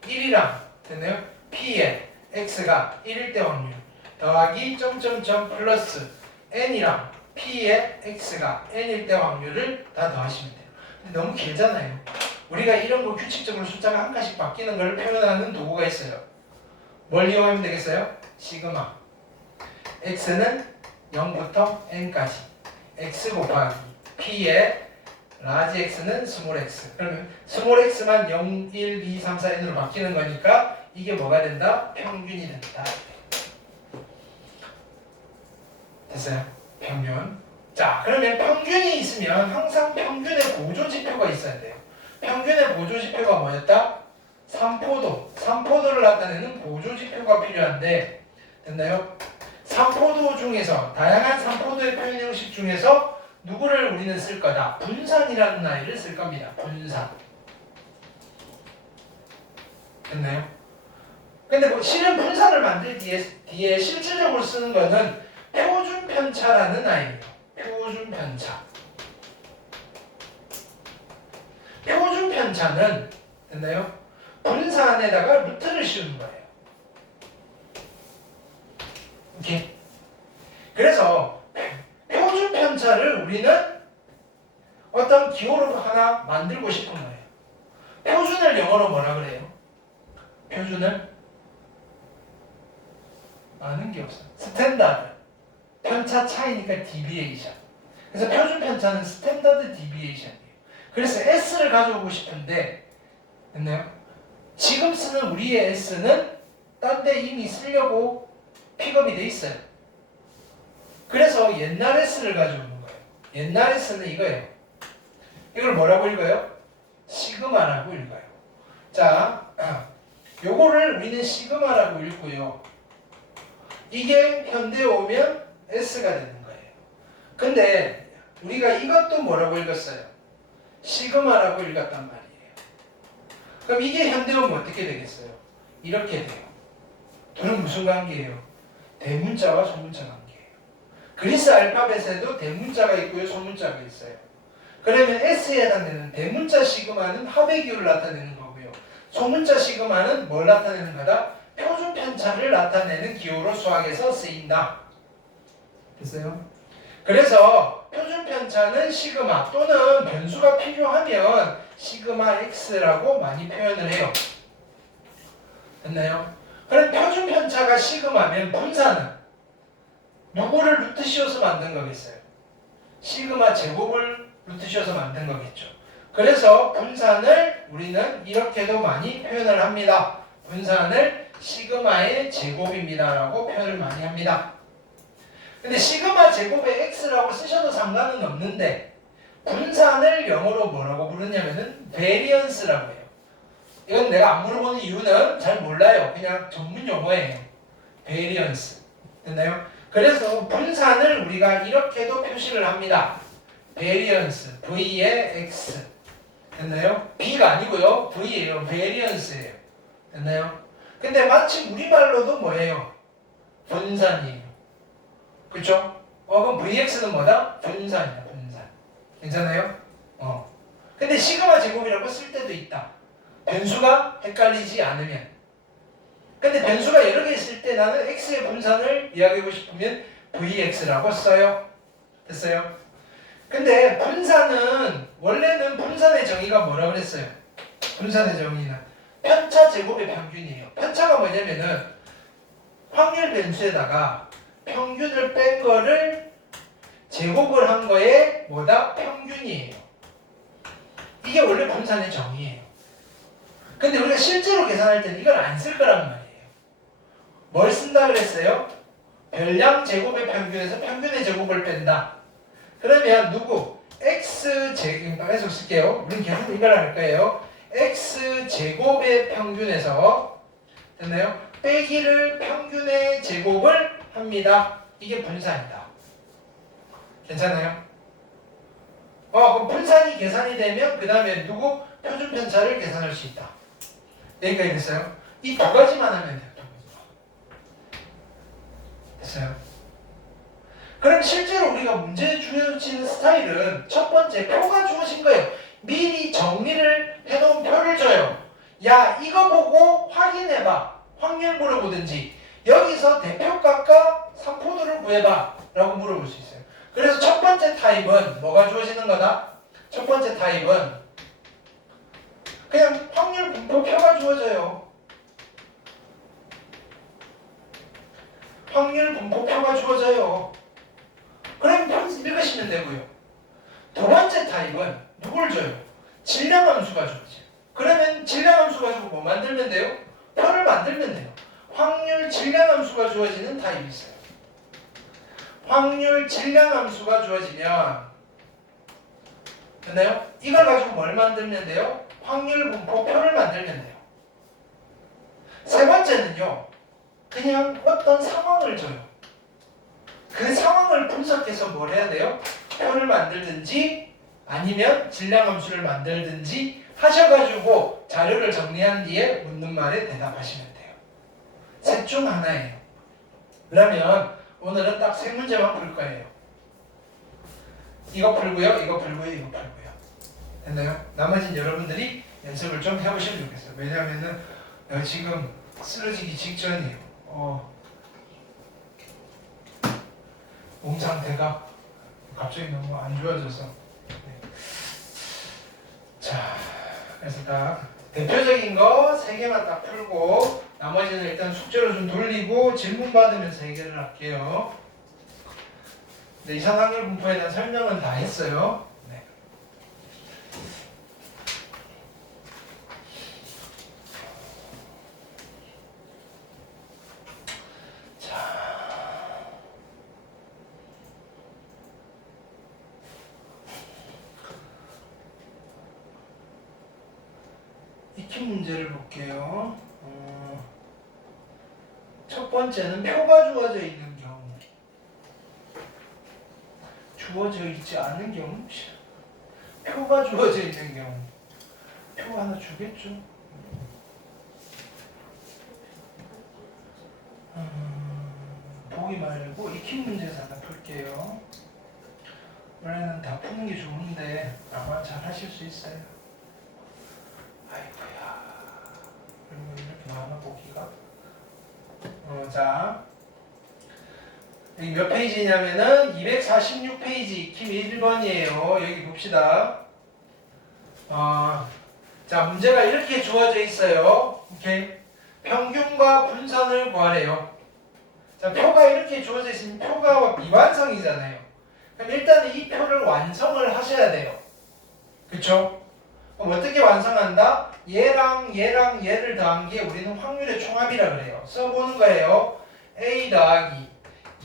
1이랑 됐나요? p의 x가 1일 때 확률 더하기 점점점 플러스 n이랑 p의 x가 n일 때 확률을 다 더하시면 돼요. 근데 너무 길잖아요. 우리가 이런 거 규칙적으로 숫자가 한 칸씩 바뀌는 걸 표현하는 도구가 있어요. 뭘 이용하면 되겠어요? 시그마. x는 0부터 n까지 x 곱하기 p의 라지 x는 스몰 x. 그러면 스몰 x만 0, 1, 2, 3, 4, n으로 바뀌는 거니까 이게 뭐가 된다? 평균이 된다. 됐어요? 평균. 자, 그러면 평균이 있으면 항상 평균의 보조지표가 있어야 돼요. 평균의 보조지표가 뭐였다? 3포도. 3포도를 나타내는 보조지표가 필요한데 됐나요? 3포도 중에서 다양한 3포도의 표현 형식 중에서 누구를 우리는 쓸 거다? 분산이라는 아이를 쓸 겁니다. 분산. 됐나요? 근데 뭐 실은 분산을 만들 뒤에 실질적으로 쓰는 거는 표준 편차라는 아이예요. 표준 편차. 표준 편차는 됐나요? 분산에다가 루트를 씌우는 거예요. 오케이. 그래서 표준 편차를 우리는 어떤 기호로 하나 만들고 싶은 거예요. 표준을 영어로 뭐라 그래요? 표준을 아는 게 없어요. 스탠다드. 편차 차이니까 디비에이션. 그래서 표준 편차는 스탠다드 디비에이션이에요. 그래서 S를 가져오고 싶은데 됐나요? 지금 쓰는 우리의 S는 딴 데 이미 쓰려고 픽업이 돼 있어요. 그래서 옛날 S를 가져오는 거예요. 옛날 S는 이거예요. 이걸 뭐라고 읽어요? 시그마라고 읽어요. 자, 요거를 우리는 시그마라고 읽고요. 이게 현대에 오면 S가 되는 거예요. 근데 우리가 이것도 뭐라고 읽었어요? 시그마라고 읽었단 말이에요. 그럼 이게 현대에 오면 어떻게 되겠어요? 이렇게 돼요. 둘은 무슨 관계예요? 대문자와 소문자 관계예요. 그리스 알파벳에도 대문자가 있고요, 소문자가 있어요. 그러면 S에 해당되는 대문자 시그마는 합의 기호를 나타내는 거고요. 소문자 시그마는 뭘 나타내는 거다? 표준 편차를 나타내는 기호로 수학에서 쓰인다. 됐어요? 그래서 표준 편차는 시그마 또는 변수가 필요하면 시그마 x라고 많이 표현을 해요. 됐나요? 그럼 표준 편차가 시그마면 분산은 누구를 루트 씌워서 만든 거겠어요? 시그마 제곱을 루트 씌워서 만든 거겠죠. 그래서 분산을 우리는 이렇게도 많이 표현을 합니다. 분산을 시그마의 제곱입니다 라고 표현을 많이 합니다. 근데 시그마 제곱의 x라고 쓰셔도 상관은 없는데 분산을 영어로 뭐라고 부르냐면은 variance라고 해요. 이건 내가 안 물어보는 이유는 잘 몰라요. 그냥 전문 용어예요. variance. 됐나요? 그래서 분산을 우리가 이렇게도 표시를 합니다. variance, V의 X. 됐나요? B가 아니고요. V예요. variance예요. 됐나요? 근데 마치 우리말로도 뭐예요? 분산이에요. 그쵸? 그럼 VX는 뭐다? 분산이다. 분산. 괜찮아요? 근데 시그마 제곱이라고 쓸 때도 있다. 변수가 헷갈리지 않으면. 근데 변수가 여러 개 있을 때 나는 X의 분산을 이야기하고 싶으면 VX라고 써요. 됐어요? 근데 분산은 원래는 분산의 정의가 뭐라 그랬어요? 분산의 정의는 편차 제곱의 평균이에요. 편차가 뭐냐면은 확률 변수에다가 평균을 뺀 거를 제곱을 한 거에 뭐다? 평균이에요. 이게 원래 분산의 정의예요. 근데 우리가 실제로 계산할 때는 이걸 안 쓸 거란 말이에요. 뭘 쓴다 그랬어요? 별량 제곱의 평균에서 평균의 제곱을 뺀다. 그러면 누구? X 제곱, 계속 쓸게요. 우린 계속 이걸 할 거예요. X 제곱의 평균에서, 됐나요? 빼기를 평균의 제곱을 합니다. 이게 분산이다. 괜찮아요? 그럼 분산이 계산이 되면 그 다음에 누구? 표준 편차를 계산할 수 있다. 여기까지 됐어요? 이 두 가지만 하면 돼요. 됐어요? 그럼 실제로 우리가 문제에 주어지는 스타일은 첫 번째 표가 주어진 거예요. 미리 정리를 해놓은 표를 줘요. 야, 이거 보고 확인해봐. 확률 물어보든지 여기서 대표값과 상포도를 구해봐 라고 물어볼 수 있어요. 그래서 첫 번째 타입은 뭐가 주어지는 거다? 첫 번째 타입은 그냥 확률 분포표가 주어져요. 확률 분포표가 주어져요. 그럼 읽으시면 되고요. 두 번째 타입은 누굴 줘요? 질량함수가 주어져요. 그러면 질량함수 가지고 뭐 만들면 돼요? 표를 만들면 돼요. 확률 질량함수가 주어지는 타입이 있어요. 확률 질량함수가 주어지면 됐나요? 이걸 가지고 뭘 만들면 돼요? 확률 분포표를 만들면 돼요. 세 번째는요. 그냥 어떤 상황을 줘요. 그 상황을 분석해서 뭘 해야 돼요? 표를 만들든지 아니면 질량함수를 만들든지 하셔가지고 자료를 정리한 뒤에 묻는 말에 대답하시면 돼요. 셋 중 하나예요. 그러면 오늘은 딱 세 문제만 풀 거예요. 이거 풀고요, 이거 풀고요, 이거 풀고요. 됐나요? 나머지는 여러분들이 연습을 좀 해보시면 좋겠어요. 왜냐하면은 지금 쓰러지기 직전이에요. 몸 상태가 갑자기 너무 안 좋아져서. 네. 자, 그래서 딱 대표적인 거 3개만 딱 풀고 나머지는 일단 숙제로 좀 돌리고 질문 받으면서 해결을 할게요. 네, 이산확률 분포에 대한 설명은 다 했어요. 네. 익힌 문제를 볼게요. 첫 번째는 표가 주어져 있는 경우, 주어져 있지 않은 경우, 표가 주어져 있는 경우, 표 하나 주겠죠? 보기 말고 익힌 문제에서 하나 풀게요. 원래는 다 푸는 게 좋은데 아마 잘 하실 수 있어요. 아이고야, 이렇게 많아 보기가. 자, 여기 몇 페이지냐면은 246페이지 익힘 1번이에요. 여기 봅시다. 자, 문제가 이렇게 주어져 있어요. 오케이. 평균과 분산을 구하래요. 자, 표가 이렇게 주어져 있으면 표가 미완성이잖아요. 그럼 일단 이 표를 완성을 하셔야 돼요. 그쵸? 그럼 어떻게 완성한다? 얘랑 얘랑 얘를 더한 게 우리는 확률의 총합이라 그래요. 써보는 거예요. A 더하기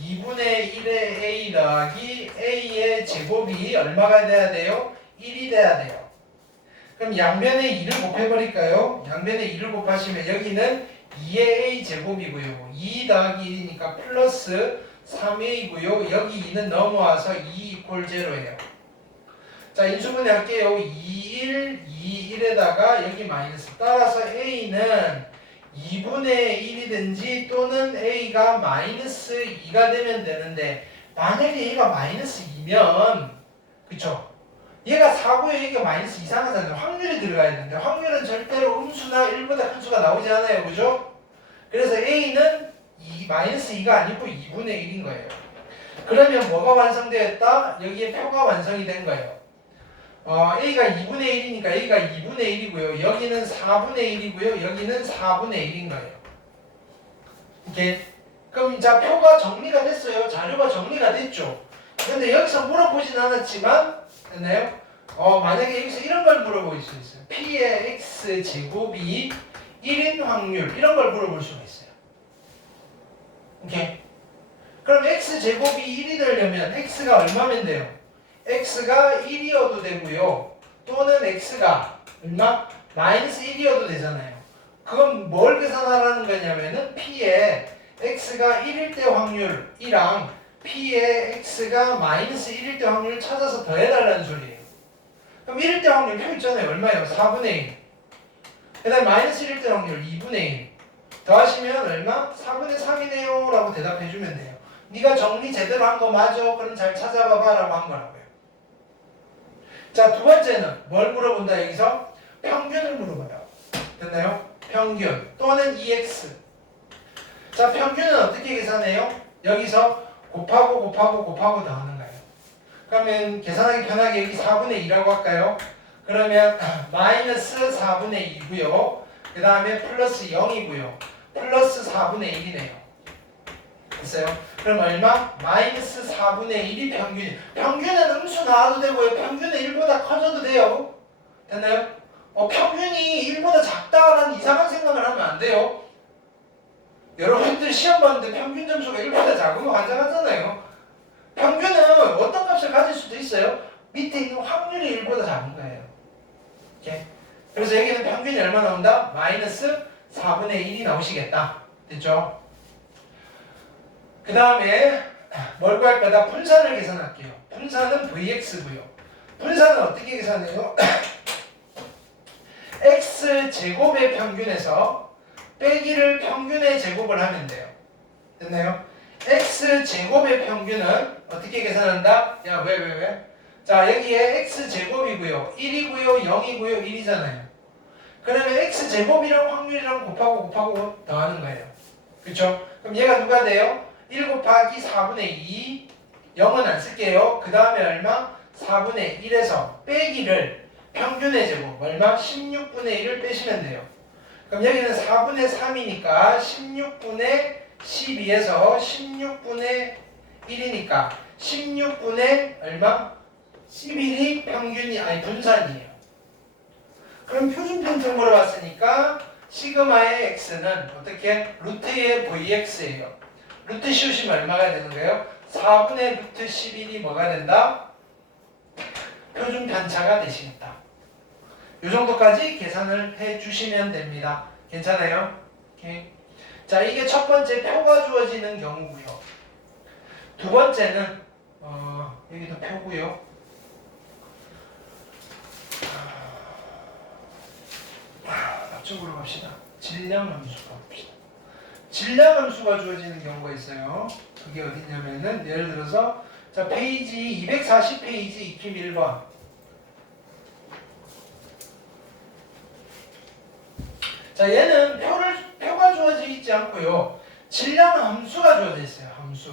2분의 1의 a 더하기 a의 제곱이 얼마가 돼야 돼요? 1이 돼야 돼요. 그럼 양변에 2를 곱해버릴까요? 양변에 2를 곱하시면 여기는 2의 a 제곱이고요. 2 더하기 1이니까 플러스 3a고요. 여기 2는 넘어와서 2 이퀄 제로예요. 자, 인수분해 할게요. 2, 1, 2, 1에다가 여기 마이너스. 따라서 a는 2분의 1이든지 또는 a가 마이너스 2가 되면 되는데 만약에 a가 마이너스 2면 그쵸? 얘가 4고요. 얘가 마이너스 이상하잖아요. 확률이 들어가야 되는데 확률은 절대로 음수나 1보다 큰 수가 나오지 않아요. 그죠? 그래서 a는 마이너스 2가 아니고 2분의 1인 거예요. 그러면 뭐가 완성되었다? 여기에 표가 완성이 된 거예요. a가 2분의 1이니까 a가 2분의 1이고요. 여기는 4분의 1이고요. 여기는 4분의 1인 거예요. 이렇게. 그럼 자, 표가 정리가 됐어요. 자료가 정리가 됐죠. 근데 여기서 물어보진 않았지만 됐나요? 만약에 여기서 이런 걸 물어볼 수 있어요. p의 x 제곱이 1인 확률 이런 걸 물어볼 수가 있어요. 오케이. 그럼 x 제곱이 1이 되려면 x가 얼마면 돼요? x가 1이어도 되고요. 또는 x가 얼마? 마이너스 1이어도 되잖아요. 그건 뭘 계산하라는 거냐면은 p의 x가 1일 때 확률이랑 p의 x가 마이너스 1일 때 확률을 찾아서 더해달라는 소리예요. 그럼 1일 때 확률 표 있잖아요. 얼마예요? 4분의 1. 그 다음에 마이너스 1일 때 확률 2분의 1. 더하시면 얼마? 4분의 3이네요 라고 대답해주면 돼요. 네가 정리 제대로 한 거 맞아? 그럼 잘 찾아봐봐 라고 한 거라고요. 자, 두 번째는 뭘 물어본다 여기서? 평균을 물어봐요. 됐나요? 평균 또는 EX. 자, 평균은 어떻게 계산해요? 여기서 곱하고 더하는 거예요. 그러면 계산하기 편하게 여기 4분의 2라고 할까요? 그러면 마이너스 4분의 2고요. 그 다음에 플러스 0이고요. 플러스 4분의 1이네요. 됐어요? 그럼 얼마? 마이너스 4분의 1이 평균이. 평균은 음수 나와도 되고요. 평균은 1보다 커져도 돼요. 됐나요? 평균이 1보다 작다라는 이상한 생각을 하면 안 돼요. 여러분들 시험 봤는데 평균 점수가 1보다 작으면 환장하잖아요. 평균은 어떤 값을 가질 수도 있어요. 밑에 있는 확률이 1보다 작은 거예요. 오케이? 그래서 여기는 평균이 얼마 나온다? 마이너스 4분의 1이 나오시겠다. 됐죠? 그 다음에 뭘 구할 거다? 분산을 계산할게요. 분산은 vx고요. 분산은 어떻게 계산해요? x제곱의 평균에서 빼기를 평균의 제곱을 하면 돼요. 됐나요? x제곱의 평균은 어떻게 계산한다? 야, 왜? 자, 여기에 x제곱이고요. 1이고요. 0이고요. 1이잖아요. 그러면 x제곱이랑 확률이랑 곱하고 더하는 거예요. 그쵸? 그럼 얘가 누가 돼요? 1 곱하기 4분의 2, 0은 안 쓸게요. 그 다음에 얼마? 4분의 1에서 빼기를 평균의 제곱, 얼마? 16분의 1을 빼시면 돼요. 그럼 여기는 4분의 3이니까 16분의 12에서 16분의 1이니까 16분의 얼마? 11이 평균이, 아니 분산이에요. 그럼 표준 편중 물어봤으니까 시그마의 x는 어떻게? 루트의 vx예요. 루트 씌우시면 얼마가 되는 거예요? 4분의 루트 11이 뭐가 된다? 표준 편차가 되시겠다. 이 정도까지 계산을 해주시면 됩니다. 괜찮아요? 오케이. 자, 이게 첫 번째 표가 주어지는 경우고요. 두 번째는 여기도 표고요. 앞쪽으로 갑시다. 질량함수가 봅시다. 질량함수가 주어지는 경우가 있어요. 그게 어디냐면은 예를 들어서 자, 페이지 240페이지 익힘 1번. 자, 얘는 표가 주어져 있지 않고요. 질량함수가 주어져 있어요. 함수.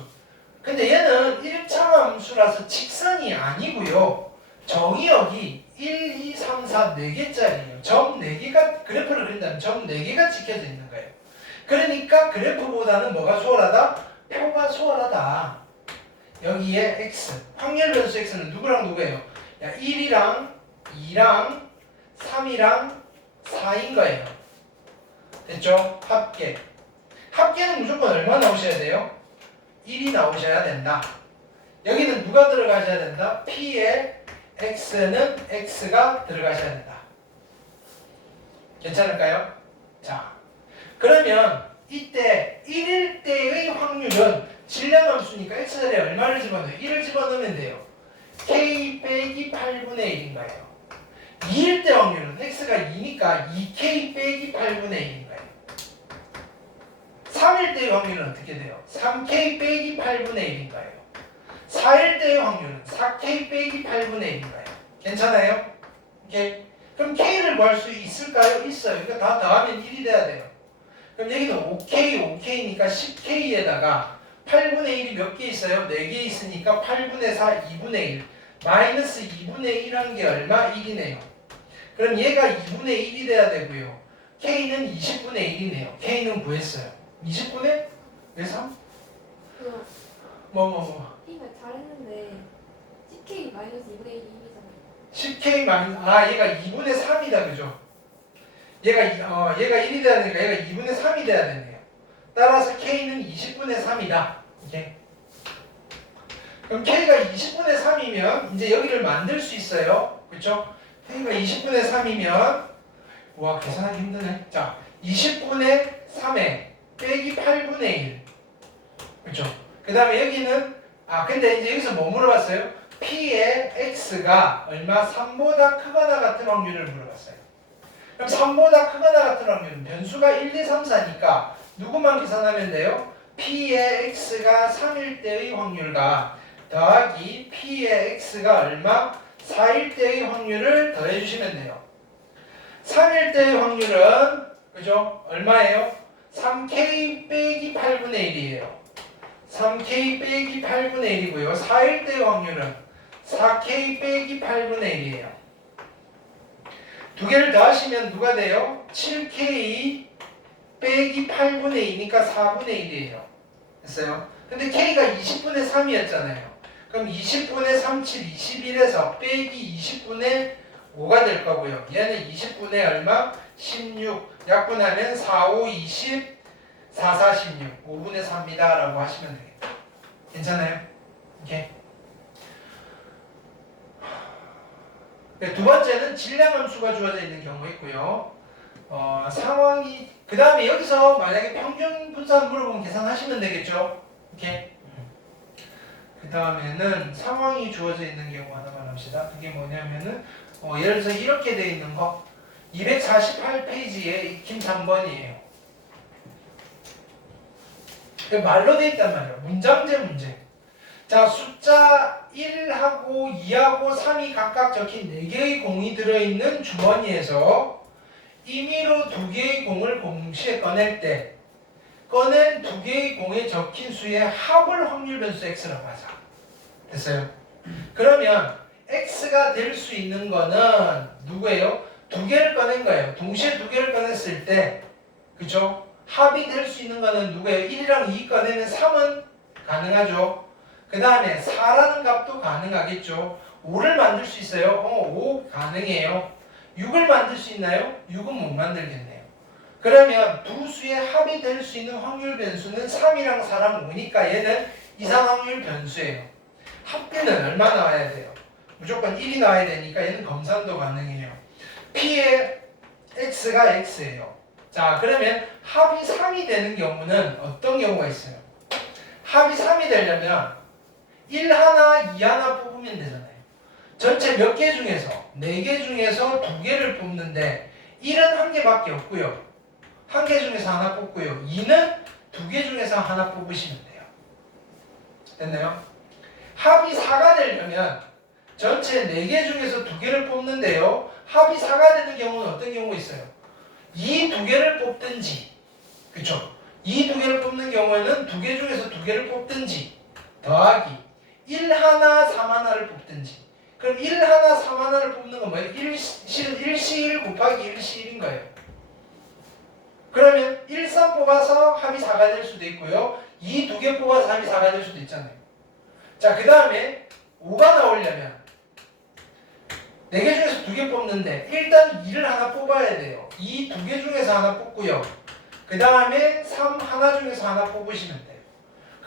근데 얘는 1차 함수라서 직선이 아니고요. 정의역이 1, 2, 3, 4, 4개짜리예요. 점 4개가, 그래프를 그린다면 점 4개가 찍혀져 있는 거예요. 그러니까 그래프보다는 뭐가 수월하다? 표가 수월하다. 여기에 x, 확률 변수 x는 누구랑 누구예요? 1이랑 2랑 3이랑 4인 거예요. 됐죠? 합계. 합계는 무조건 얼마 나오셔야 돼요? 1이 나오셔야 된다. 여기는 누가 들어가셔야 된다? P에 X는 X가 들어가셔야 된다. 괜찮을까요? 자, 그러면 이때 1일 때의 확률은 질량함수니까 X자리에 얼마를 집어넣어요? 1을 집어넣으면 돼요. K 빼기 8분의 1인 거예요. 2일 때 확률은 X가 2니까 2K 빼기 8분의 1인 거예요. 3일 때의 확률은 어떻게 돼요? 3K 빼기 8분의 1인 거예요. 4일 때의 확률은 4K 빼기 8분의 1인 거예요. 괜찮아요? 오케이. 그럼 K를 구할 수 있을까요? 있어요. 이거 다 더하면 1이 돼야 돼요. 그럼 여기도 5K, 5K니까 10K에다가 8분의 1이 몇 개 있어요? 4개 있으니까 8분의 4, 2분의 1. 마이너스 2분의 1한 게 얼마? 1이네요. 그럼 얘가 2분의 1이 돼야 되고요. K는 20분의 1이네요. K는 구했어요. 20분의? 왜 3? 그거 K가 잘했는데 10K 마이너스 2분의 1이 1이잖아요. 10K 마이너스, 얘가 2분의 3이다. 그죠? 얘가 1이 돼야 되니까 얘가 2분의 3이 돼야 되네요. 따라서 K는 20분의 3이다. 오케이? 그럼 K가 20분의 3이면 이제 여기를 만들 수 있어요. 그렇죠? K가 20분의 3이면 와 계산하기 힘드네. 자, 20분의 3에 빼기 8분의 1. 그렇죠? 그 다음에 여기는 근데 이제 여기서 뭐 물어봤어요? P의 X가 얼마 3보다 크거나 같은 확률을 물어봤어요. 그럼 3보다 크거나 같은 확률은 변수가 1, 2, 3, 4니까 누구만 계산하면 돼요? P의 X가 3일 때의 확률과 더하기 P의 X가 얼마? 4일 때의 확률을 더해주시면 돼요. 3일 때의 확률은 그죠? 얼마예요? 3K 빼기 8분의 1이에요. 3K 빼기 8분의 1이고요. 4일 때의 확률은 4K 빼기 8분의 1이에요. 두 개를 더하시면 누가 돼요? 7K 빼기 8분의 2니까 4분의 1이에요. 됐어요? 근데 K가 20분의 3이었잖아요. 그럼 20분의 3, 7, 21에서 빼기 20분의 5가 될 거고요. 얘는 20분의 얼마? 16. 약분하면 4, 5, 20, 4, 4, 16. 5분의 3이다 라고 하시면 되겠다. 괜찮아요? 오케이. 두 번째는 질량함수가 주어져 있는 경우가 있고요. 상황이 그 다음에 여기서 만약에 평균 분산 물어보면 계산하시면 되겠죠. 오케이. 그 다음에는 상황이 주어져 있는 경우 하나만 합시다. 그게 뭐냐면은 예를 들어서 이렇게 돼 있는 거 248페이지에 익힘 3번이에요. 말로 돼 있단 말이에요. 문장제 문제. 자, 숫자 1하고 2하고 3이 각각 적힌 4개의 공이 들어있는 주머니에서 임의로 2개의 공을 동시에 꺼낼 때 꺼낸 2개의 공에 적힌 수의 합을 확률 변수 x라고 하자. 됐어요? 그러면 x가 될 수 있는 거는 누구예요? 2개를 꺼낸 거예요. 동시에 2개를 꺼냈을 때 그쵸? 합이 될 수 있는 거는 누구예요? 1이랑 2 꺼내면 3은 가능하죠. 그 다음에 4라는 값도 가능하겠죠. 5를 만들 수 있어요? 5 가능해요. 6을 만들 수 있나요? 6은 못 만들겠네요. 그러면 두 수의 합이 될 수 있는 확률 변수는 3이랑 4랑 5니까 얘는 이상 확률 변수예요. 합계는 얼마 나와야 돼요? 무조건 1이 나와야 되니까 얘는 검산도 가능해요. P의 X가 X예요. 자, 그러면 합이 3이 되는 경우는 어떤 경우가 있어요? 합이 3이 되려면 1 하나, 2 하나 뽑으면 되잖아요. 전체 몇 개 중에서 4개 중에서 2개를 뽑는데 1은 1개밖에 없고요. 1개 중에서 하나 뽑고요. 2는 2개 중에서 하나 뽑으시면 돼요. 됐나요? 합이 4가 되려면 전체 4개 중에서 2개를 뽑는데요. 합이 4가 되는 경우는 어떤 경우가 있어요? 이 2개를 뽑든지, 그쵸? 이 2개를 뽑는 경우에는 2개 중에서 2개를 뽑든지 더하기 1 하나, 3 하나를 뽑든지. 그럼 1 하나, 3 하나를 뽑는 건 뭐예요? 1C 1 곱하기 1C 1인 거예요. 그러면 1, 3 뽑아서 합이 4가 될 수도 있고요. 2, 2개 뽑아서 합이 4가 될 수도 있잖아요. 자, 그 다음에 5가 나오려면 4개 중에서 2개 뽑는데 일단 2를 하나 뽑아야 돼요. 2, 2개 중에서 하나 뽑고요. 그 다음에 3 하나 중에서 하나 뽑으시면 돼요.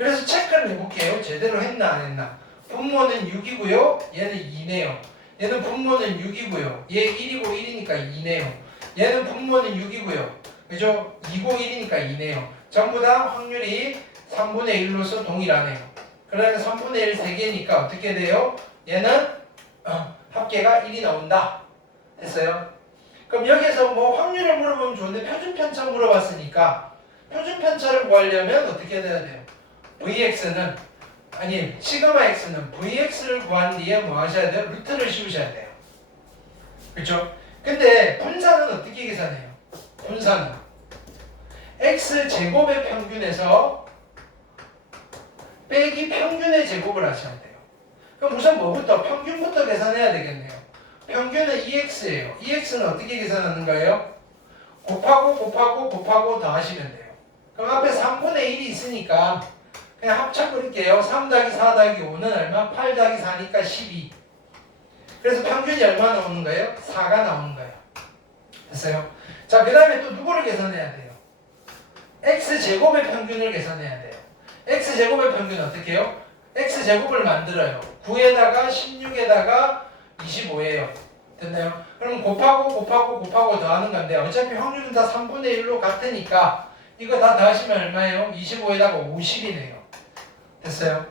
그래서 체크를 해볼게요. 제대로 했나 안 했나. 분모는 6이고요. 얘는 2네요. 얘는 분모는 6이고요. 얘 1이고 1이니까 2네요. 얘는 분모는 6이고요. 그죠? 2고 1이니까 2네요. 전부 다 확률이 3분의 1로서 동일하네요. 그러면 3분의 1 3개니까 어떻게 돼요? 얘는 합계가 1이 나온다. 됐어요? 그럼 여기서 뭐 확률을 물어보면 좋은데 표준편차 물어봤으니까 표준편차를 구하려면 어떻게 돼야 돼요? Vx는 아니 시그마 x는 Vx를 구한 뒤에 뭐 하셔야 돼요? 루트를 씌우셔야 돼요. 그렇죠? 근데 분산은 어떻게 계산해요? 분산은 x제곱의 평균에서 빼기 평균의 제곱을 하셔야 돼요. 그럼 우선 뭐부터? 평균부터 계산해야 되겠네요. 평균은 2x예요. 2x는 어떻게 계산하는 거예요? 곱하고 더 하시면 돼요. 그럼 앞에 3분의 1이 있으니까 그냥 합쳐버릴게요. 3 더하기 4 더하기 5는 얼마? 8 더하기 4니까 12. 그래서 평균이 얼마 나오는 거예요? 4가 나오는 거예요. 됐어요? 자, 그 다음에 또 누구를 계산해야 돼요? x제곱의 평균을 계산해야 돼요. x제곱의 평균은 어떻게 해요? x제곱을 만들어요. 9에다가 16에다가 25예요. 됐나요? 그럼 곱하고 더하는 건데 어차피 확률은 다 3분의 1로 같으니까 이거 다 더하시면 얼마예요? 25에다가 50이네요. 됐어요?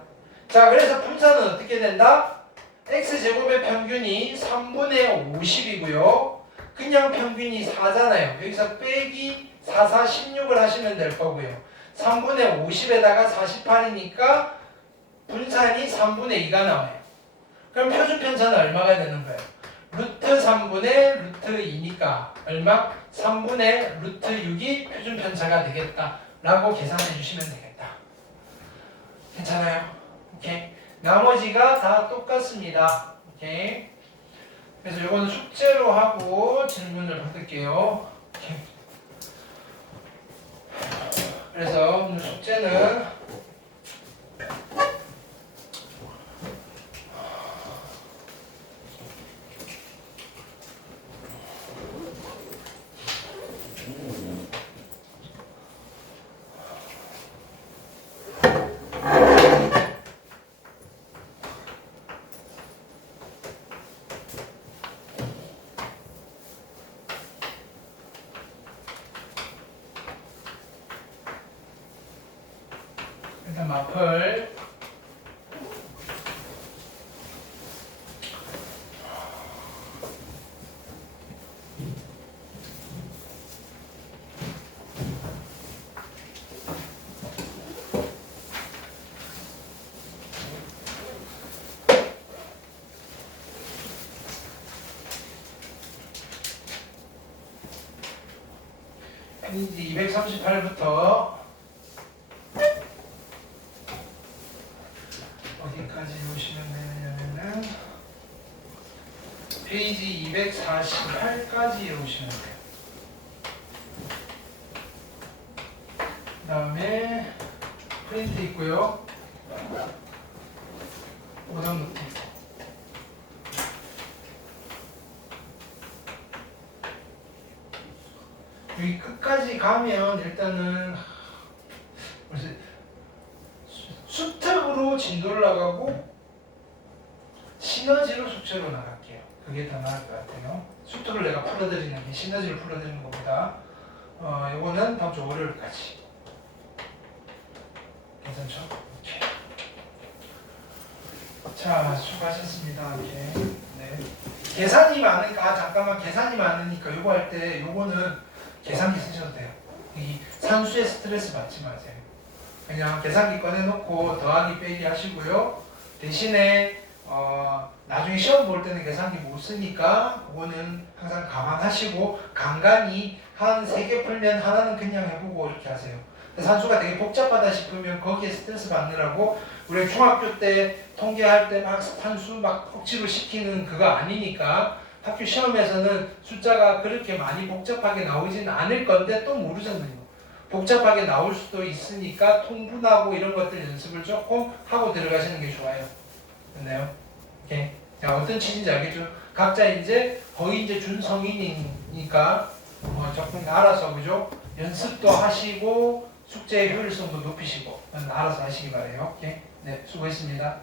자, 그래서 분산은 어떻게 된다? x제곱의 평균이 3분의 50이고요. 그냥 평균이 4잖아요. 여기서 빼기 4, 16을 하시면 될 거고요. 3분의 50에다가 48이니까 분산이 3분의 2가 나와요. 그럼 표준편차는 얼마가 되는 거예요? 루트 3분의 루트 2니까 얼마? 3분의 루트 6이 표준편차가 되겠다 라고 계산해 주시면 되겠다. 괜찮아요? 오케이. 나머지가 다 똑같습니다. 오케이. 그래서 이거는 숙제로 하고 질문을 받을게요. 오케이. 그래서 오늘 숙제는 일단 마플 페이지 238부터 어디까지 보시면 되냐면은 페이지 248까지 오시면 돼요. 그 다음에 프린트 있고요. 오답 노트 있고. 여기 끝까지 가면 일단은 수특으로 진도를 나가고 시너지로 숙제로 나갈게요. 그게 더 나을 것 같아요. 수특을 내가 풀어드리는 게 시너지를 풀어드리는 것보다 요거는 다음 주 월요일까지. 괜찮죠? 오케이. 자, 수고하셨습니다. 이렇게. 네. 계산이 많으니까 잠깐만 계산이 많으니까 요거 할 때 요거는 계산기 쓰셔도 돼요. 이 산수에 스트레스 받지 마세요. 그냥 계산기 꺼내놓고 더하기 빼기 하시고요. 대신에 나중에 시험 볼 때는 계산기 못 쓰니까 그거는 항상 감안하시고 간간히 한 3개 풀면 하나는 그냥 해보고 이렇게 하세요. 산수가 되게 복잡하다 싶으면 거기에 스트레스 받느라고 우리 중학교 때 통계할 때 막 산수 막 억지로 시키는 그거 아니니까 학교 시험에서는 숫자가 그렇게 많이 복잡하게 나오지는 않을 건데 또 모르잖아요. 복잡하게 나올 수도 있으니까 통분하고 이런 것들 연습을 조금 하고 들어가시는 게 좋아요. 됐나요? 오케이. 자, 어떤 취지인지 알겠죠? 각자 이제 거의 이제 준성인이니까 조금 알아서 그죠? 연습도 하시고 숙제의 효율성도 높이시고 알아서 하시기 바래요. 오케이? 네, 수고했습니다.